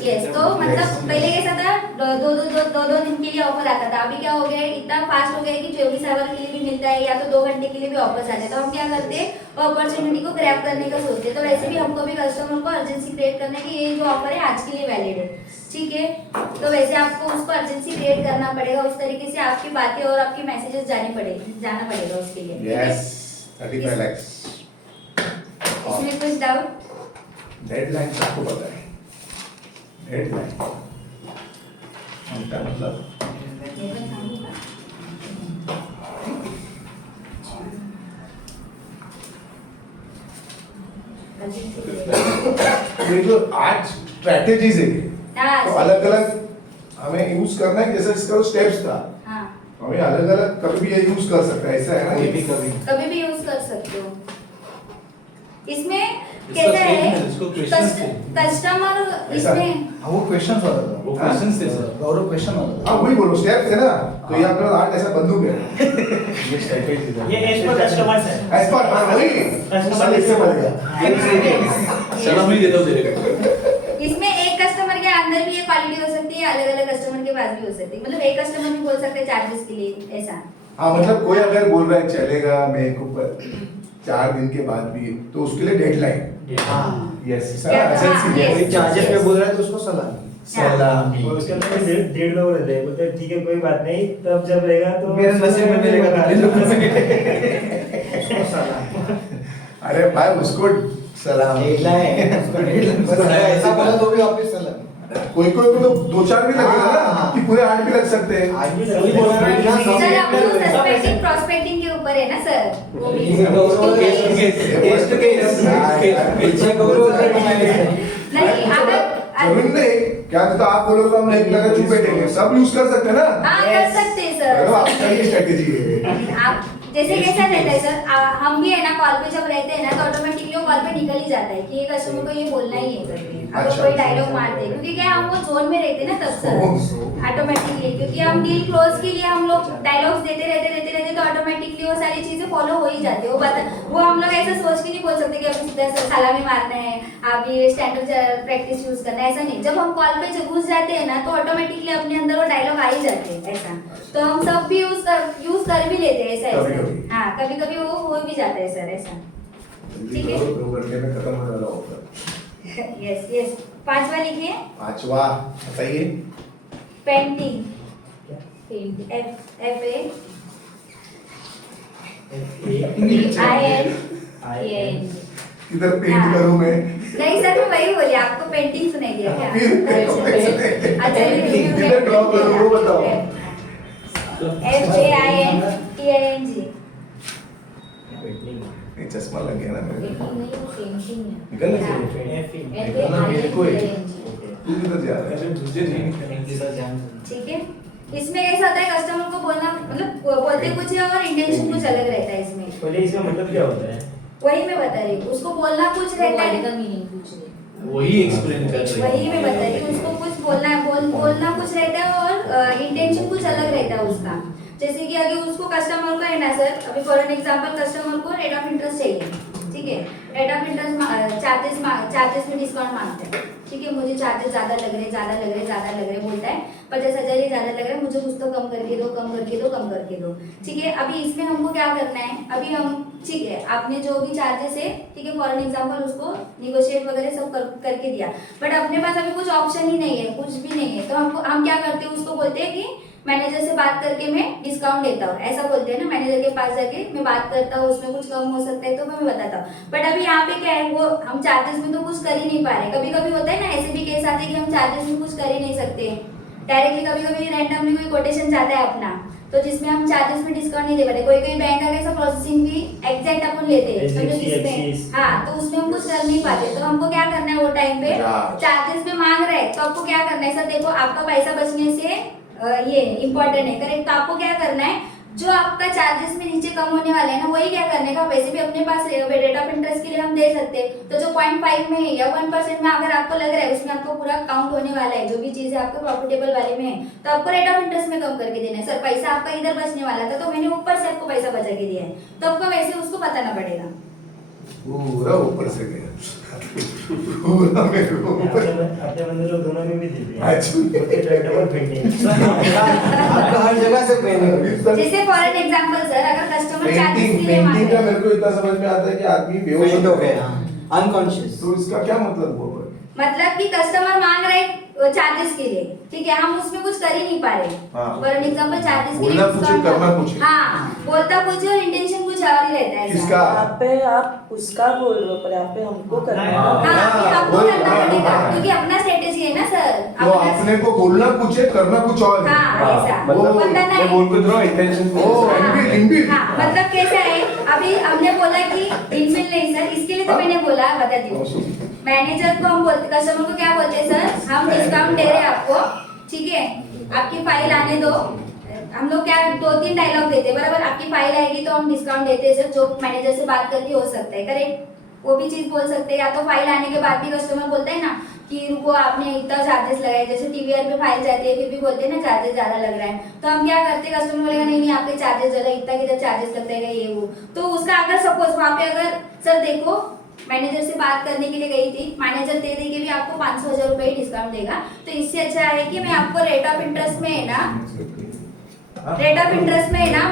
यस। तो मतलब पहले कैसा था, दो दिन के लिए ऑफर आता था। अभी क्या हो गया है, इतना फास्ट हो गया है कि 24 आवर के लिए भी मिलता है या तो 2 घंटे के लिए भी ऑफर्स आते हैं। तो हम क्या करते हैं, अपॉर्चुनिटी को ग्रैब करने का सोचते हैं। तो वैसे भी हमको भी कस्टमर को अर्जेंसी क्रिएट करना है कि ये जो ऑफर है आज के लिए वैलिड है, ठीक है। तो वैसे आपको उसको अर्जेंसी क्रिएट करना पड़ेगा, उस तरीके से आपकी बातें और आपकी मैसेजेस जाना पड़ेगा उसके लिए, ठीक है? यस, 35 लाख। इसमें कुछ डाउट? डेडलाइन सबको पता है। डेडलाइन उनका मतलब ये जो आज स्ट्रैटेजीज है हाँ, तो अलग अलग हमें यूज करना है। जैसे इसका स्टेप्स था, हाँ हमें अलग अलग कभी भी ये यूज कर सकता है, ऐसा है ना? ये भी कभी कभी भी यूज कर सकते हो। इसमें इसका कैसा same है, है, इसको questions थे। कस्टमर ऐसा। इसमें वो क्वेश्चंस वाला था। वो क्वेश्चंस थे सर। गौरव क्वेश्चन वाला हाँ वही बोलो, स्टेप्स है ना। तो ये आपका आर्ट ऐसा बंदूक है। ये स्ट्रेटेजी था। ये एज पर कस्टमर्स है। ऐसा पर हाँ वही कस्टमर इससे बढ़िया। सलाम ही देता हूँ तेरे को। इसमें एक कस्टमर के अंदर भी ये क्वालिटी हो सकती है, अलग अलग कस्टमर के पास भी हो सकती है। मतलब एक कस्टमर भी बोल सकते हैं चार्जेस के लिए, ऐसा। हाँ मतलब कोई अगर बोल रहा है चलेगा मेरे को 4 दिन के बाद भी, तो उसके लिए डेडलाइन। यस सर, एसेंसी है। yes. चार्जेस में बोल रहा है तो उसको सलामी। सलामी। और उसके अंदर 1.5 लोग रहते हैं, बोलते हैं ठीक है कोई बात नहीं, तब जब रहेगा तो मेरे नसीब में मिलेगा उसको सलाम। अरे भाई उसको सलाम। ऐसा बोला तो भी वापस सलामी। कोई कोई को तो 2-4 भी लगेगा ना, कि पूरे 8 भी लग सकते हैं। आज भी सही बोल रहा है। सर आपको सस्पेक्टिंग प्रोस्पेक्टिंग के ऊपर है ना सर, वो भी। नहीं अगर जरूरी नहीं क्या तो आप बोलोगे तो हम नहीं लगा चुप बैठेंगे, सब यूज कर सकते हैं ना। हाँ कर सकते हैं सर। आपका ये स्ट्रेटेजी है। आप जैसे कैसा रहता है सर, हम भी है ना कॉल पे जब रहते हैं ना तो ऑटोमेटिकली वो कॉल पे निकल ही जाता है कि ये कस्टमर को ये बोलना ही है करके। अगर अच्छा, कोई अच्छा, डायलॉग अच्छा। मारते हैं क्योंकि क्या हम वो जोन में रहते हैं ना तब सर ऑटोमेटिकली, क्योंकि हम डील क्लोज के लिए हम लोग डायलॉग्स देते रहते तो ऑटोमेटिकली वो सारी चीजें फॉलो हो ही जाती है। वो हम लोग ऐसा सोच के नहीं बोल सकते कि अभी सीधा सलामी मारना है, आप ये स्टैंडर्ड प्रैक्टिस यूज करना है, ऐसा नहीं। जब हम कॉल पे घुस जाते हैं ना तो ऑटोमेटिकली अपने अंदर वो डायलॉग आ ही जाते हैं ऐसा। तो हम सब भी यूज कर भी लेते हैं ऐसा कभी-कभी। ऐसा। हाँ कभी कभी वो हो भी जाता है सर ऐसा। ठीक है। 2 घंटे में खत्म होने वाला ऑफर। Yes yes. 5वां लिखिए, 5वां बताइए। पेंटिंग। FA IN। किधर पेंट करूं मैं? नहीं सर मैं वही बोली, आपको पेंटिंग सुनाई दिया क्या? अच्छा किधर ड्रॉ करूं वो बताओ। FAINTING। ये चश्मा लग गया ना मेरे को। पेंटिंग है। निकल ले हाँ। निकलना मेरे को है। तू किधर जा रहा है? मुझे नहीं ठीक है। इसमें ऐसा होता है कस्टमर को बोलना, मतलब बोलते कुछ है और इंटेंशन कुछ अलग रहता है इसमें। पहले इसका मतलब क्या होता है? वही मैं बता रही हूँ, उसको बोलना कुछ रहता वर्ड का है, मीनिंग पूछ रहे। वही एक्सप्लेन कर रहे वही मैं बता रही हूँ। उसको कुछ बोलना है, बोलना कुछ रहता है और इंटेंशन कुछ अलग रहता है उसका। जैसे कि अगर उसको कस्टमर को है ना सर, अभी फॉर एन एग्जांपल कस्टमर को रेट ऑफ इंटरेस्ट चाहिए, ठीक है। रेट ऑफ इंटरेस्ट चार्जेस में डिस्काउंट मांगते हैं, ठीक ठीक है, मुझे चार्जेस ज़्यादा लग रहे बोलता है, 50,000 ही ज़्यादा लग रहा है, मुझे कुछ तो कम करके दो। ठीक है, अभी इसमें हमको क्या करना है, अभी हम ठीक है आपने जो भी चार्जेस है, ठीक है, फॉर एन एग्जाम्पल उसको निगोशिएट वगैरह सब करके दिया, बट अपने पास अभी कुछ ऑप्शन ही नहीं है, कुछ भी नहीं है, तो हम क्या करते हैं, उसको बोलते हैं कि मैनेजर से बात करके मैं डिस्काउंट देता हूँ, ऐसा बोलते हैं ना, मैनेजर के पास जाके मैं बात करता हूँ, उसमें कुछ कम हो सकता है तो मैं बताता हूँ। बट अभी यहाँ पे क्या है, वो हम चार्जेस में तो कुछ कर ही नहीं पा रहे, कभी कभी होता है ना, ऐसे भी केस आते हैं कि हम चार्जेस में कुछ कर ही नहीं सकते डायरेक्टली, कभी कभी रैंडमली कोई कोटेशन चाहता है अपना, तो जिसमें हम चार्जेस में डिस्काउंट नहीं दे पाते, कोई बैंक का कैसा प्रोसेसिंग भी एग्जैक्ट अपन लेते हैं, समझो जिसमें हाँ, तो उसमें हम कुछ कर नहीं पाते, तो हमको क्या करना है वो टाइम पे चार्जेस में मांग रहे हैं, तो आपको क्या करना है सर, देखो आपका पैसा बचने से ये इम्पोर्टेंट है, करेक्ट, तो आपको क्या करना है, जो आपका चार्जेस में नीचे कम होने वाले हैं ना, वही क्या करने का, वैसे भी अपने पास रेट ऑफ इंटरेस्ट के लिए हम दे सकते हैं, तो जो 0.5 में है या 1% में अगर आपको लग रहा है उसमें आपको पूरा काउंट होने वाला है, जो भी चीज है आपको प्रॉफिटेबल वाले में है, तो आपको रेट ऑफ इंटरेस्ट में कम करके देना है। सर पैसा आपका इधर बचने वाला था, तो मैंने ऊपर से आपको पैसा बचा के दिया है, तो आपको वैसे उसको बताना पड़ेगा। पूरा ऊपर से गया पूरा मेरे को ऊपर। अपने बंदे लोग दोनों में भी देते हैं, अच्छा डबल पेंटिंग आपका हर जगह से पेन जैसे फॉर एन एग्जांपल सर, अगर कस्टमर चार्जेस पेंटिंग के लिए मांग पेंटिंग का रहे मेरे को इतना समझ में आता है कि आदमी बेहोश पेंट हो गया अनकॉन्शियस। तो इसका क्या मतलब हुआ? मतलब कि कस्टमर मांग रहे चार्जेस के लिए, ठीक है, हम उसमें कुछ कर ही नहीं पा रहे, हाँ। फॉर एन एग्जांपल चार्जेस के लिए बोलना कुछ है, discount करना कुछ है। हाँ, बोलता कुछ है और इंटेंशन कुछ और ही रहता है ऐसा। किसका? यहाँ पे आप उसका बोल रहे हो, पर यहाँ पे हमको करना है। हाँ, अभी हमको वही, करना हाँ, पड़ेगा, हाँ। क्योंकि अपना स्ट्रेटेजी है ना सर, तो अपने को बोलना कुछ है, करना कुछ और है। हाँ, ऐसा वो बताना मैं है। बोल कुछ रहा हूँ इंटेंशन ओ इनबिल्ट हाँ, मतलब कैसा है, अभी हमने बोला कि इनबिल्ट नहीं सर, इसके लिए तो मैंने बोला, बताती हूँ, मैनेजर को हम बोलते, कस्टमर को क्या बोलते हैं सर, हम डिस्काउंट दे रहे हैं आपको, ठीक है, आपकी फाइल आने दो, हम लोग क्या 2-3 डायलॉग देते हैं बराबर, आपकी फाइल आएगी तो हम डिस्काउंट देते हैं सर, जो मैनेजर से बात करके हो सकता है, करेक्ट, वो भी चीज बोल सकते हैं, या तो फाइल आने के बाद भी कस्टमर बोलता है ना कि रुको आपने इतना चार्जेस लगाए, जैसे टीवीआर पे फाइल जाती है फिर भी बोलते हैं ना चार्जेस ज्यादा लग रहा है, तो हम क्या करते हैं, कस्टमर बोलेगा नहीं आपके चार्जेस ज्यादा, इतना किधर चार्जेस लगता है ये वो, तो उसका अगर सपोज वहाँ पे अगर सर देखो मैनेजर से बात करने के लिए गई थी, मैनेजर दे के भी आपको 500,000 रुपए डिस्काउंट देगा, तो इससे अच्छा है कि मैं आपको रेट ऑफ इंटरेस्ट में है ना,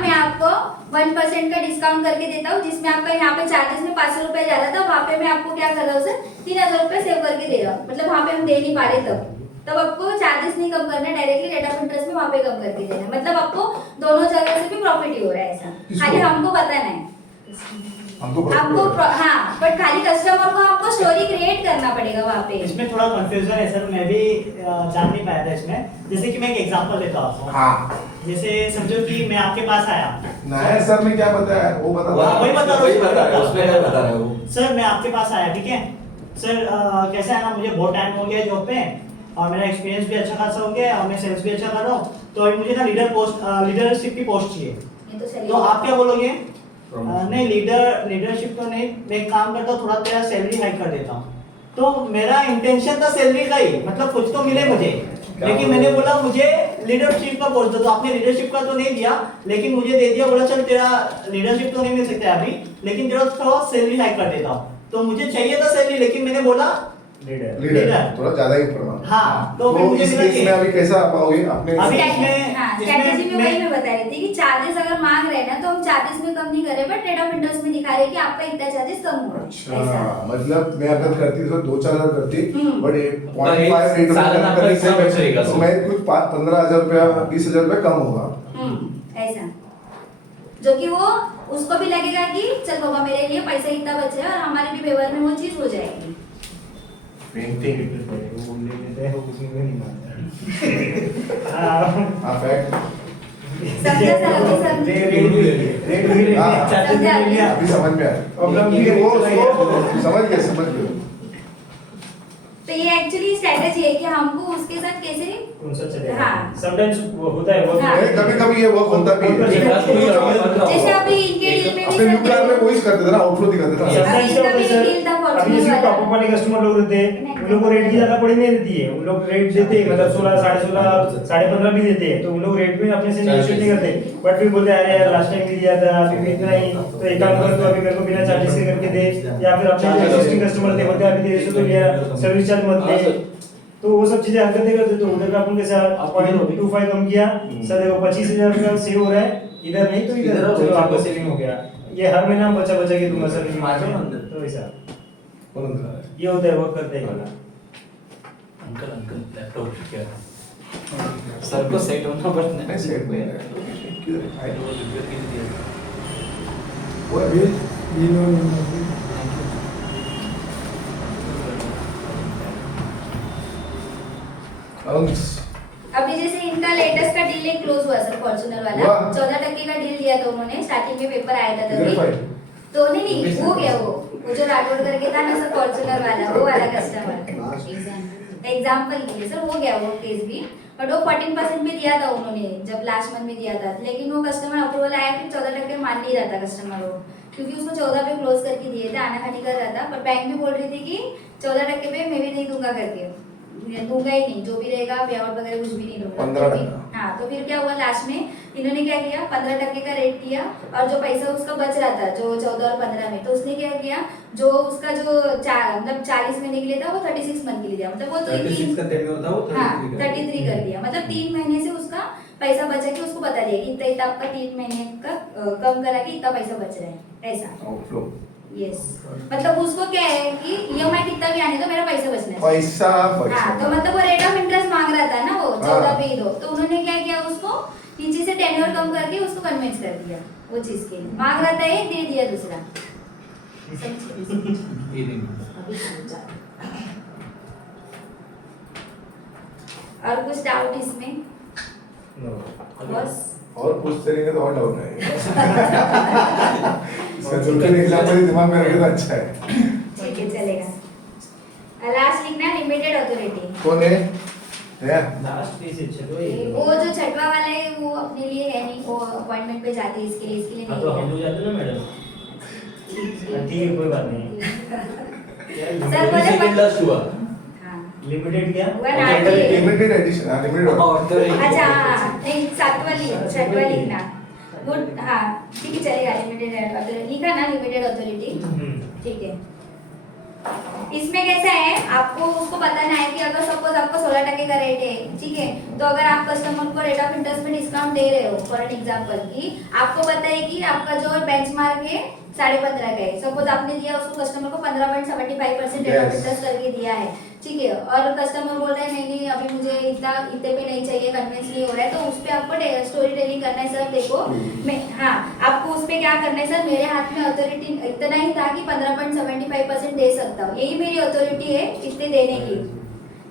मैं आपको 1% का डिस्काउंट करके देता हूँ, जिसमें आपका यहाँ पे चार्जेस में 500 रुपए जा रहा था, वहाँ पे मैं आपको क्या कर रहा हूँ सर 3,000 रुपए सेव करके दे रहा हूँ, मतलब वहाँ पे हम दे नहीं पा रहे, तब आपको चार्जेस नहीं कम करना, डायरेक्टली रेट ऑफ इंटरेस्ट में वहाँ पे कम करके देना, मतलब आपको दोनों जगह से भी प्रॉफिट ही हो रहा है, ऐसा खाली हमको बताना है हमको हाँ, बट खाली कस्टमर को आपको स्टोरी क्रिएट करना पड़ेगा वहाँ पे। इसमें थोड़ा कंफ्यूजन है सर, मैं भी जान नहीं पाया था इसमें, जैसे कि मैं एक एग्जांपल देता हूँ आपको, हाँ जैसे समझो कि मैं आपके पास आया, नायर सर ने क्या बताया वो बता वही बता रहा हूँ, उसमें क्या बता रहा है वो? सर मैं आपके पास आया, ठीक है सर, कैसा है ना, मुझे बहुत टाइम हो गया जॉब पे और मेरा एक्सपीरियंस भी अच्छा खासा हो गया और मैं सेल्स भी अच्छा कर रहा हूँ, तो अभी मुझे ना लीडरशिप की पोस्ट चाहिए, ये तो चलिए, तो आप क्या बोलोगे? नहीं लीडरशिप तो नहीं, मैं एक काम करता हूँ थोड़ा तेरा सैलरी हाइक कर देता हूँ, तो मेरा इंटेंशन था सैलरी का ही, मतलब कुछ तो मिले मुझे, लेकिन मैंने बोला मुझे लीडरशिप का पोस्ट दो, तो आपने लीडरशिप का तो नहीं दिया लेकिन मुझे दे दिया, बोला चल तेरा लीडरशिप तो नहीं मिल सकता अभी, लेकिन तेरा थोड़ा सैलरी हाइक कर देता हूँ, तो मुझे चाहिए था सैलरी, लेकिन मैंने बोला लीडर थोड़ा ज्यादा ही प्रमाण। हाँ, तो फिर तो मुझे इस मिला केस कि में अभी कैसा पाओगे अपने अभी स्ट्रेटेजी में वही मैं बता रही थी कि चार्जेस अगर मांग रहे हैं ना, तो हम चार्जेस में कम नहीं कर रहे, बट रेट ऑफ इंटरेस्ट में दिखा रहे हैं कि आपका इतना चार्जेस कम हुआ, अच्छा मतलब मैं अगर करती तो 2-4 हजार करती, बट एक 0.5 रेट सालाना आपका इतना बचेगा, तो मैं कुछ 15,000 रुपया 20,000 रुपया कम होगा। ऐसा जो कि वो उसको भी लगेगा कि चल बाबा मेरे लिए पैसा इतना बचे और हमारे भी व्यवहार में वो चीज हो जाएगी। पेंटिंग हाँ फैक्ट समझा सर, अभी समझा अभी समझ में आया वो समझ गए तो ये एक्चुअली स्ट्रेटेजी है कि हमको उसके साथ कैसे कौन सा चलेगा, हाँ। समटाइम्स होता है वो, हाँ। कभी ये वर्क होता भी है। जैसे अभी इनके डील में अपने भी न्यू कार में वही करते थे ना, आउटफ्लो दिखाते थे ना। समटाइम्स क्या होता है सर, अभी जैसे टॉप अप वाले कस्टमर लोग रहते हैं, उन लोग को रेट की ज्यादा पड़ी नहीं रहती है, उन लोग रेट देते हैं मतलब 16, 16.5, 15.5 भी देते हैं, तो उन लोग रेट में अपने से नेगोशिएट नहीं करते, बट फिर बोलते हैं अरे यार लास्ट टाइम भी दिया था अभी भी इतना ही, तो एक काम कर तो अभी मेरे को बिना चार्जेस के करके दे, या फिर अपने जो एक्जिस्टिंग कस्टमर थे बोलते हैं अभी तेरे से तो लिया सर्विस रिचार्ज मत हाँ, ले, सर। तो वो सब चीजें हरकतें करते तो उधर का अपन कैसे आप इधर हो गए। 0.25 कम किया, सर देखो 25,000 रुपया सेव हो रहा है, इधर नहीं तो इधर, इधर हो, चलो इधर आपका हो। सेविंग हो गया। ये हर महीना हम बचा बचा के दूंगा सर, आ जाओ ना अंदर। तो ऐसा कौन बता रहा है? ये होता है, वर्क करता है ये वाला। अंकल अंकल लैपटॉप क्या सर को सेट होना पड़ता नहीं, सेट नहीं है। किधर है? आई वो रिपेयर के लिए दिया था। वो अभी अंश अभी जैसे इनका लेटेस्ट का डील एक क्लोज हुआ सर, फॉर्च्यूनर वाला वाह। 14% का डील दिया था उन्होंने, स्टार्टिंग में पेपर आया था किधर तभी। फाइल? तो नहीं हो गया वो जो राठौड़ करके था ना सर, फॉर्च्यूनर वाला, वो वाला कस्टमर एग्जाम्पल के लिए सर, हो गया वो केस भी। बट वो 14% में दिया था उन्होंने जब लास्ट मंथ में दिया था, लेकिन वो कस्टमर अप्रूवल आया फिर 14% मान नहीं रहा था कस्टमर वो, क्योंकि उसको 14 पे क्लोज करके दिए थे, आनाकानी कर रहा था। पर बैंक भी बोल रही थी कि 14% पे मैं भी नहीं दूंगा करके, दूंगा ही नहीं, जो भी रहेगा पे आउट वगैरह कुछ भी नहीं दूंगा। 15%। हाँ, तो फिर क्या हुआ लास्ट में इन्होंने क्या किया, 15% का रेट दिया, और जो पैसा उसका बच रहा था जो 14 और 15 में, तो उसने क्या किया, जो उसका जो मतलब 40 महीने के लिए था वो 36 मंथ के लिए दिया, मतलब वो 36 का टेन्योर था वो 33 हाँ कर 33 कर दिया, मतलब 3 महीने से उसका पैसा बचा के उसको बता दिया कि इतना इतना आपका 3 महीने का कम करा के इतना पैसा बच रहा है, ऐसा। आउटफ्लो यस, मतलब उसको क्या है कि ईएमआई कितना भी आने दो, मेरा पैसा बचना है। पैसा हाँ, तो मतलब वो रेट ऑफ इंटरेस्ट मांग रहा था ना वो, 14 हाँ। पे ही दो, तो उन्होंने क्या किया, उसको नीचे से टेन्योर कम करके उसको कन्विंस कर दिया वो चीज के लिए। मांग रहा था एक, दे दिया दूसरा। ये नहीं और कुछ डाउट इसमें? बस और पूछते रहेंगे तो और डाउट आएगा। इसका जुल्फे एग्जांपल दिमाग में रखे तो अच्छा है। ठीक है, चलेगा। लास्ट लिखना लिमिटेड अथॉरिटी। कौन है? है? लास्ट पीस है, चलो वो जो छठवा वाला है वो अपने लिए है नहीं, वो अपॉइंटमेंट पे जाते हैं, इसके लिए हाँ, नहीं तो हम लिया। लोग जाते ना मैडम, ठीक है कोई बात नहीं। सर बोले सेकंड लास्ट हुआ हाँ, लिमिटेड क्या? हुआ ना आगे। लिमिटेड एडिशन, हाँ लिमिटेड। अच्छा हाँ, नहीं छठवा लिखना गुड, हाँ ठीक है चलेगा, लिमिटेड अथॉरिटी लिखा ना, लिमिटेड अथॉरिटी, ठीक है। इसमें कैसा है, आपको उसको बताना है कि अगर सपोज आपको 16% का रेट है, ठीक है, तो अगर आप कस्टमर को रेट ऑफ इंटरेस्ट में डिस्काउंट दे रहे हो, फॉर एन एग्जांपल की आपको पता है कि आपका जो बेंचमार्क है 15.5 का है, सपोज आपने दिया उसको कस्टमर को 15.75% रेट ऑफ इंटरेस्ट करके दिया है, ठीक है, और कस्टमर बोल रहा है नहीं अब मुझे इतने पे नहीं चाहिए, कन्विंस नहीं हो रहा है, तो उस पे आपको स्टोरी टेलिंग करना है सर। देखो मैं हाँ, आपको उस पे क्या करना है सर, मेरे हाथ में अथॉरिटी इतना ही था कि 15.75% दे सकता हूँ, यही मेरी अथॉरिटी है इतने देने की,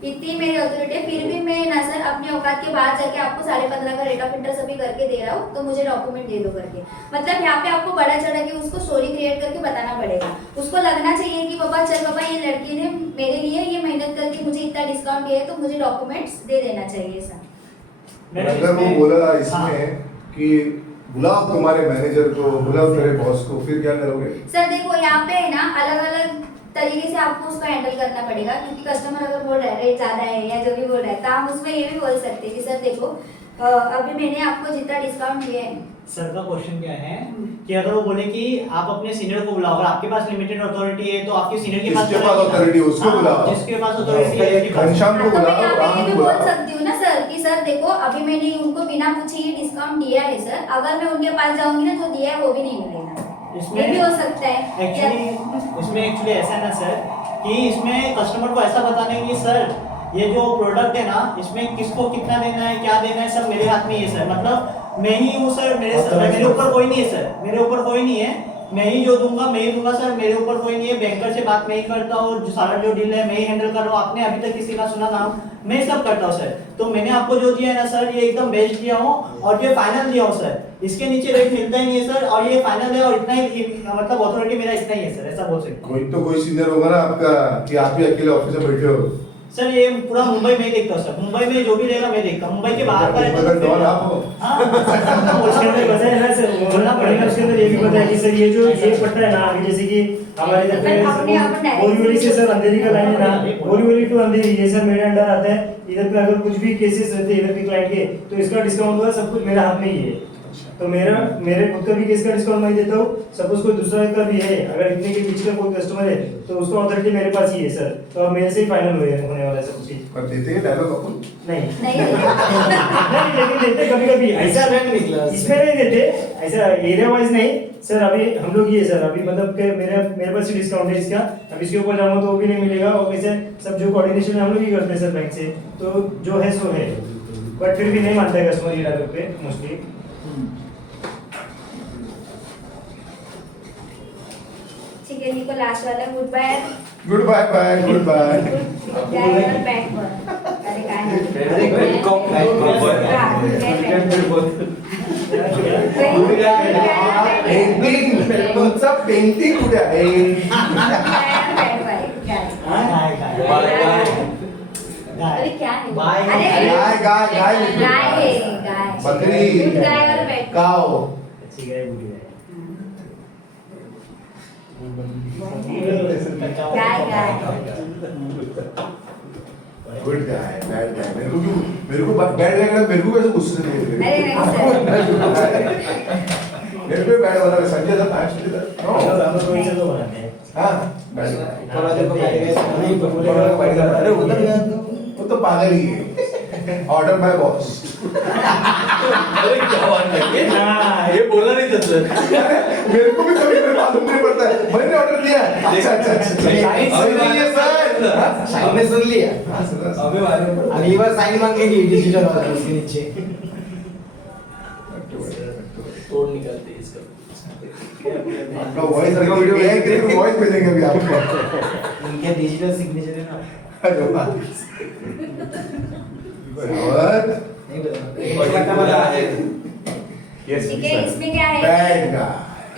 इतनी मेरी अथॉरिटी है, फिर भी मैं ना सर अपने औकात के बाहर जाके आपको 15.5 का रेट ऑफ इंटरेस्ट अभी करके दे रहा हूँ, तो मुझे डॉक्यूमेंट दे दो करके। मतलब यहाँ पे आपको बड़ा चढ़ा के उसको स्टोरी क्रिएट करके बताना पड़ेगा, उसको लगना चाहिए कि बाबा चल बाबा ये लड़की ने मेरे लिए ये मेहनत करके मुझे इतना डिस्काउंट दिया है, तो मुझे डॉक्यूमेंट्स दे देना चाहिए सर। अगर वो बोला इसमें कि बुलाओ तुम्हारे मैनेजर को, बुलाओ तेरे बॉस को, फिर क्या करोगे? सर देखो यहाँ पे है ना, अलग अलग तरीके से आपको उसको हैंडल करना पड़ेगा, क्योंकि कस्टमर अगर बोल रहा है रेट ज्यादा है या जो भी बोल रहा है, तो हम उसमें ये भी बोल सकते हैं कि सर देखो अभी मैंने आपको जितना डिस्काउंट दिया है। सर का क्वेश्चन क्या है कि अगर वो बोले कि आप अपने सीनियर को बुलाओ, अगर आपके पास लिमिटेड अथॉरिटी है तो आपके सीनियर के पास जिसके पास authority है, उसको हाँ, बुलाओ। जिसके पास अथॉरिटी है उसके पास। घनश्याम को हाँ, तो मैं बुलाओ, यहाँ पे राम ये को भी बोल बुलाओ। सकती हूँ ना सर कि सर देखो अभी मैंने उनको बिना पूछे ये डिस्काउंट दिया है सर, अगर मैं उनके पास जाऊंगी ना जो दिया है वो भी नहीं मिलेगा, ये भी हो सकता है। इसमें एक्चुअली ऐसा है ना सर कि इसमें कस्टमर को ऐसा बताना है कि सर ये जो प्रोडक्ट है ना, इसमें किसको कितना देना है, क्या देना है, सब मेरे हाथ में ही है सर। मतलब मैं ही हूँ सर, मेरे ऊपर कोई नहीं है सर, मेरे ऊपर कोई नहीं है, मैं ही जो दूंगा मैं ही दूंगा सर, मेरे ऊपर कोई नहीं है। बैंकर से बात मैं ही करता हूँ, जो सारा जो डील है मैं ही हैंडल कर रहा हूँ। आपने अभी तक किसी का सुना नाम, मैं सब करता हूँ सर। तो मैंने आपको जो दिया है ना सर, ये एकदम बेस्ट दिया हूँ और ये फाइनल दिया हूँ सर। इसके नीचे रेट मिलता ही नहीं है सर, और ये फाइनल है और इतना ही मतलब अथॉरिटी मेरा इतना ही है सर, ऐसा बोल सकते हैं। कोई सीनियर होगा ना आपका कि आप ही अकेले ऑफिस में बैठे हो? सर ये पूरा मुंबई में देखता हूँ सर, मुंबई में जो भी रहेगा मैं देखता हूँ, मुंबई के बाहर का रहता मतलब डॉन आप हो? उसके अंदर बताया ना सर, बोलना पड़ेगा उसके अंदर ये भी बताया कि सर ये जो ये पट्टा है ना, आगे जैसे कि हमारे इधर पे बोरीवली से सर अंधेरी का लाइन है ना, बोरीवली टू अंधेरी ये सर मेरे अंडर आता है। इधर पे अगर कुछ भी केसेस रहते हैं इधर के क्लाइंट के, तो इसका डिस्काउंट होगा, सब कुछ मेरे हाथ में ही है। तो मेरे खुद का भी केस का डिस्काउंट मैं देता हूँ, सपोज कोई दूसरा का भी है, अगर इतने के बीच का कोई कस्टमर है तो उसको अथॉरिटी मेरे पास ही है सर, तो अब मेरे से ही फाइनल होने वाला है सब चीज। पर देते हैं डायलॉग अपन नहीं नहीं नहीं, लेकिन देते कभी कभी ऐसा इसमें नहीं देते, ऐसा एरिया वाइज नहीं सर। अभी हम लोग ये सर अभी मतलब कि मेरे पास ही डिस्काउंट है इसका, अब इसके ऊपर जाऊंगा तो वो भी नहीं मिलेगा, और वैसे सब जो कोऑर्डिनेशन हम लोग ही करते हैं सर बैंक से, तो जो है सो है, बट फिर भी नहीं मानता है कस्टमर ये डायलॉग पे मोस्टली। ठीक है, निको लास्ट वाला good bye good bye bye good bye back पर। अरे काय नाही. अरे हा, good guy. पेंटिंग तुमचा पेंटिंग कुठे आहे Bad boy. अरे क्या है? अरे गाय गाय है गाय. बकरी. Good guy और bad boy. काव अच्छी गए बुरी गए। गाय. गुड गाय बैड गाय मेरे को बैड गाय का मेरे को कैसे गुस्से नहीं अरे नहीं मेरे को बैड वाला संजय सर आज के हम लोग रोहित सर को बनाते हैं। हां अरे उधर गया वो तो पागल ही है ऑर्डर बाय बॉस अरे क्या बात है, ये बोला नहीं था सर। मेरे को भी कभी कभी मालूम नहीं पड़ता है मैंने ऑर्डर दिया अच्छा सुन लिया सर, साइन ने सुन लिया। हां सर अबे मालूम पड़ा। अगली बार साइन मांगेगी डिजिटल वाला उसके नीचे। तोड़ निकालते हैं इसका। आपका वॉइस अगर वीडियो है कि वॉइस भेजेंगे अभी आपको इनके डिजिटल सिग्नेचर है ना। अरे वाह बराबर नहीं बता यस ठीक है, इसमें क्या है? बैड गाय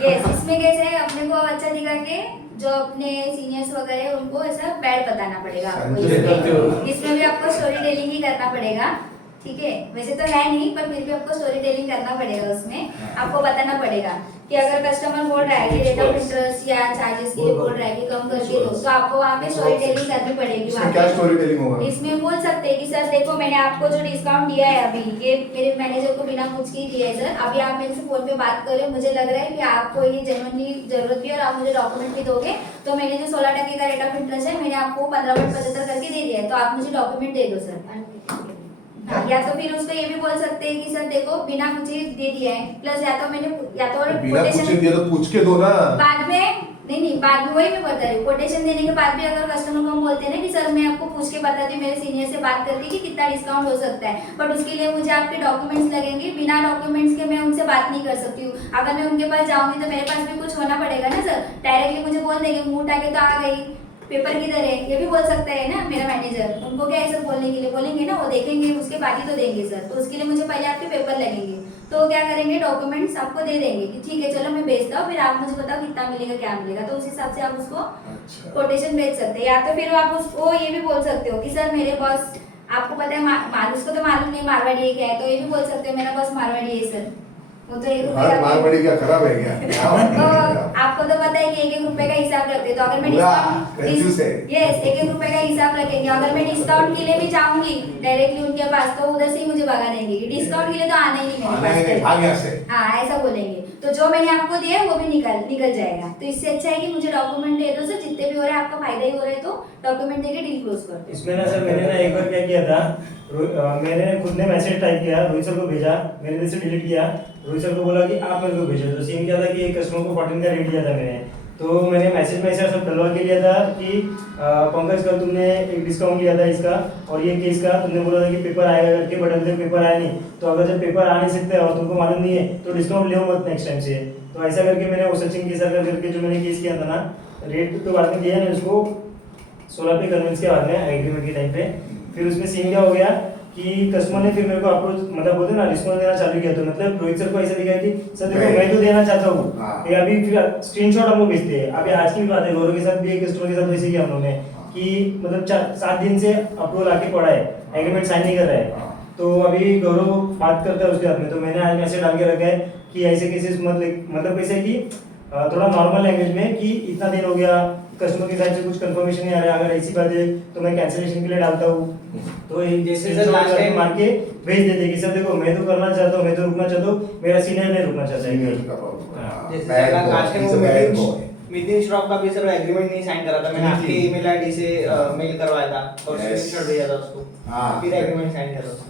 यस, इसमें कैसे है, अपने को अच्छा दिखा के जो अपने सीनियर्स वगैरह हैं उनको ऐसा बैड बताना पड़ेगा आपको। इसमें भी आपको स्टोरी टेलिंग ही करना पड़ेगा, ठीक है। वैसे तो है नहीं, पर फिर भी आपको स्टोरी टेलिंग करना पड़ेगा। उसमें आपको बताना पड़ेगा कि अगर कस्टमर बोल रहा है कि रेट ऑफ इंटरेस्ट या चार्जेस के लिए बोल रहा है कि कम करके दो, तो आपको वहाँ पे स्टोरी टेलिंग करनी पड़ेगी। इसमें क्या स्टोरी टेलिंग होगा? इसमें बोल सकते हैं कि सर देखो मैंने आपको जो डिस्काउंट दिया है अभी, ये मेरे मैनेजर को बिना पूछ के ही दिया है सर। अभी आप मेरे से फोन पे बात कर रहे हो, मुझे लग रहा है कि आपको ये जेन्युइनली जरूरत भी है और आप मुझे डॉक्यूमेंट भी दोगे, तो मैंने जो 16% का रेट ऑफ इंटरेस्ट है मैंने आपको 15.75 करके दे दिया है, तो आप मुझे डॉक्यूमेंट दे दो सर। हाँ, या तो फिर उसको ये भी बोल सकते हैं कि सर देखो बिना मुझे दे दिया है, प्लस या तो बिना पूछे दिया तो पूछ के दो ना। बाद में नहीं बाद में वही मैं बता रही हूँ, कोटेशन देने के बाद भी अगर कस्टमर को हम बोलते हैं ना कि सर मैं आपको पूछ के बताती हूँ, मेरे सीनियर से बात करके कि कितना डिस्काउंट हो सकता है, बट उसके लिए मुझे आपके डॉक्यूमेंट्स लगेंगे। बिना डॉक्यूमेंट्स के मैं उनसे बात नहीं कर सकती हूँ। अगर मैं उनके पास जाऊंगी तो मेरे पास भी कुछ होना पड़ेगा ना सर। डायरेक्टली मुझे बोल देंगे मुंह उठा के तो आ गई, पेपर किधर है, ये भी बोल सकता है ना मेरा मैनेजर। उनको क्या है सर बोलने के लिए बोलेंगे ना, वो देखेंगे उसके बाद ही तो देंगे सर। तो उसके लिए मुझे पहले आपके पेपर लगेंगे, तो क्या करेंगे डॉक्यूमेंट्स आपको दे देंगे कि ठीक है चलो मैं भेजता हूँ, फिर आप मुझे बताओ कितना मिलेगा क्या मिलेगा, तो उस हिसाब से आप उसको कोटेशन भेज सकते हैं। या तो फिर आप उसको ये भी बोल सकते हो कि सर मेरे बॉस, आपको पता है उसको तो मालूम नहीं मारवाड़ी है क्या है, तो ये भी बोल सकते हो मेरा बॉस मारवाड़ी है सर, वो तो 1 रुपये का मारवाड़ी क्या खराब है क्या? तो आपको तो पता है कि 1-1 रुपए का हिसाब रखते हैं, तो अगर मैं कंफ्यूज है। यस 1-1 रुपए का हिसाब रखेंगे। अगर मैं डिस्काउंट के लिए भी जाऊंगी डायरेक्टली उनके पास, तो उधर से ही मुझे भगा देंगे कि डिस्काउंट के लिए तो आना ही नहीं मेरे भाग यहाँ से। हाँ ऐसा बोलेंगे, तो जो मैंने आपको दिया है वो भी निकल जाएगा। तो इससे अच्छा है कि मुझे डॉक्यूमेंट दे दो सर, जितने भी हो रहे हैं आपका फायदा ही हो रहा है, तो डॉक्यूमेंट देके डील क्लोज कर दो। इसमें ना सर मैंने ना एक बार क्या किया था, मैंने खुद ने मैसेज टाइप किया, रोहित सर को भेजा, मैंने जैसे डिलीट किया, रोहित सर को बोला कि आप मेरे को भेजो। तो सीन क्या था कि एक कस्टमर को 14 का रेट दिया था मैंने, तो मैंने मैसेज में ऐसा सब डलवा के लिया था कि पंकज कल तुमने एक डिस्काउंट लिया था इसका और ये केस का, तुमने बोला था कि पेपर आएगा करके, बट अभी तक पेपर आया नहीं, तो अगर जब पेपर आ नहीं सकते और तुमको मालूम नहीं है तो डिस्काउंट ले मत नेक्स्ट टाइम से। तो ऐसा करके मैंने वो सचिन के सर करके जो मैंने केस किया था ना, रेट तो बाद में दिया नहीं उसको 16 पे कन्विंस के बाद में एग्रीमेंट के टाइम पे। फिर उसमें सीन क्या हो गया कि कस्टमर ने फिर मेरे को अप्रोच मतलब बोलते ना रिस्पॉन्स देना चालू किया, तो मतलब रोहित सर को ऐसा दिखा कि सर देखो मैं तो देना चाहता हूँ, ये अभी फिर स्क्रीनशॉट हमको भेजते हैं। अभी आज की भी बात है, गौरव के साथ भी एक कस्टमर के साथ वैसे किया हम लोगों ने कि मतलब 7 दिन से अप्रूवल आके पड़ा है, एग्रीमेंट साइन नहीं कर रहा है, तो अभी गौरव बात करता है उसके हाथ में। तो मैंने आज मैसेज डाल के रखा है कि ऐसे केसेस मतलब कैसे कि थोड़ा नॉर्मल लैंग्वेज में कि इतना दिन हो गया कस्टमर के साइड से कुछ कंफर्मेशन नहीं आ रहा है, अगर ऐसी बात है तो मैं कैंसिलेशन के लिए डालता हूँ, तो ये जैसे जैसे last time- मार के भेज देते कि सर देखो मैं तो करना चाहता हूँ, मैं तो रुकना चाहता हूँ, मेरा सीनियर नहीं रुकना चाहता है। Senior का problem है। हाँ, जैसे bad boy, last time he's a bad boy. मिथिन Shroff का भी सर एग्रीमेंट नहीं साइन करा था, मैंने आपके ईमेल आईडी से मेल करवाया था और Yes. स्क्रीनशॉट भेजा था उसको, हाँ. फिर एग्रीमेंट साइन करा था।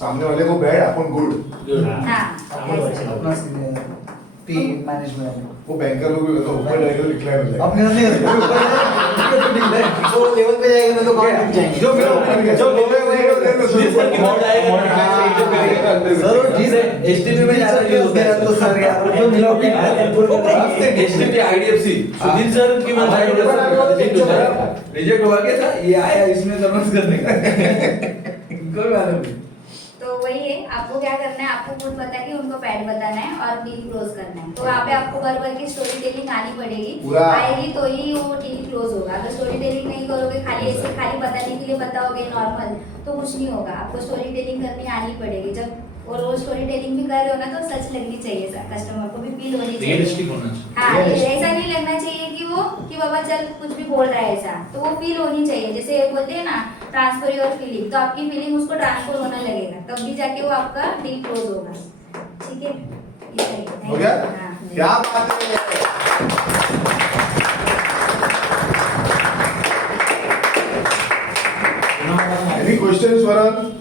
सामने वाले को बैड अपन गुड, हाँ ऐसा। अपना टीम मैनेजमेंट वो बैंकर लोग भी तो ऊपर जाएगा तो लिखना है अपने नहीं तो लेवल पे जाएगा ना तो कौन टूट जाएंगे जो मेरा जो सर वो चीज एसटीपी में ज्यादा यूज होता है तो सर यार जो मिला एसटीपी आईडीएफसी सुधीर सर की रिजेक्ट हुआ क्या था, ये आया इसमें कन्वर्स करने का कोई मालूम नहीं। तो वही है, आपको क्या करना है, आपको खुद पता है कि उनको पैड बताना है और डील क्लोज करना है, तो वहाँ पे आपको भर की स्टोरी टेलिंग आनी पड़ेगी, पूरा- आएगी तो ही वो डील क्लोज होगा। अगर स्टोरी टेलिंग नहीं करोगे, खाली ऐसे खाली बताने के लिए बताओगे नॉर्मल, तो कुछ नहीं होगा। आपको स्टोरी टेलिंग करनी आनी पड़ेगी। जब और वो स्टोरी टेलिंग भी कर रहे हो ना, तो सच लगनी चाहिए, कस्टमर को भी फील होनी चाहिए, रियलिस्टिक होना चाहिए। हाँ Realistic. ऐसा नहीं लगना चाहिए कि वो कि बाबा चल कुछ भी बोल रहा है ऐसा, तो वो फील होनी चाहिए। जैसे बोलते हैं ना ट्रांसफर योर फीलिंग, तो आपकी फीलिंग उसको ट्रांसफर होना लगेगा, तब भी जाके वो आपका डील क्लोज होगा। ठीक है, ये सही है। हो गया? हाँ। क्या बात है। Any questions, Varan?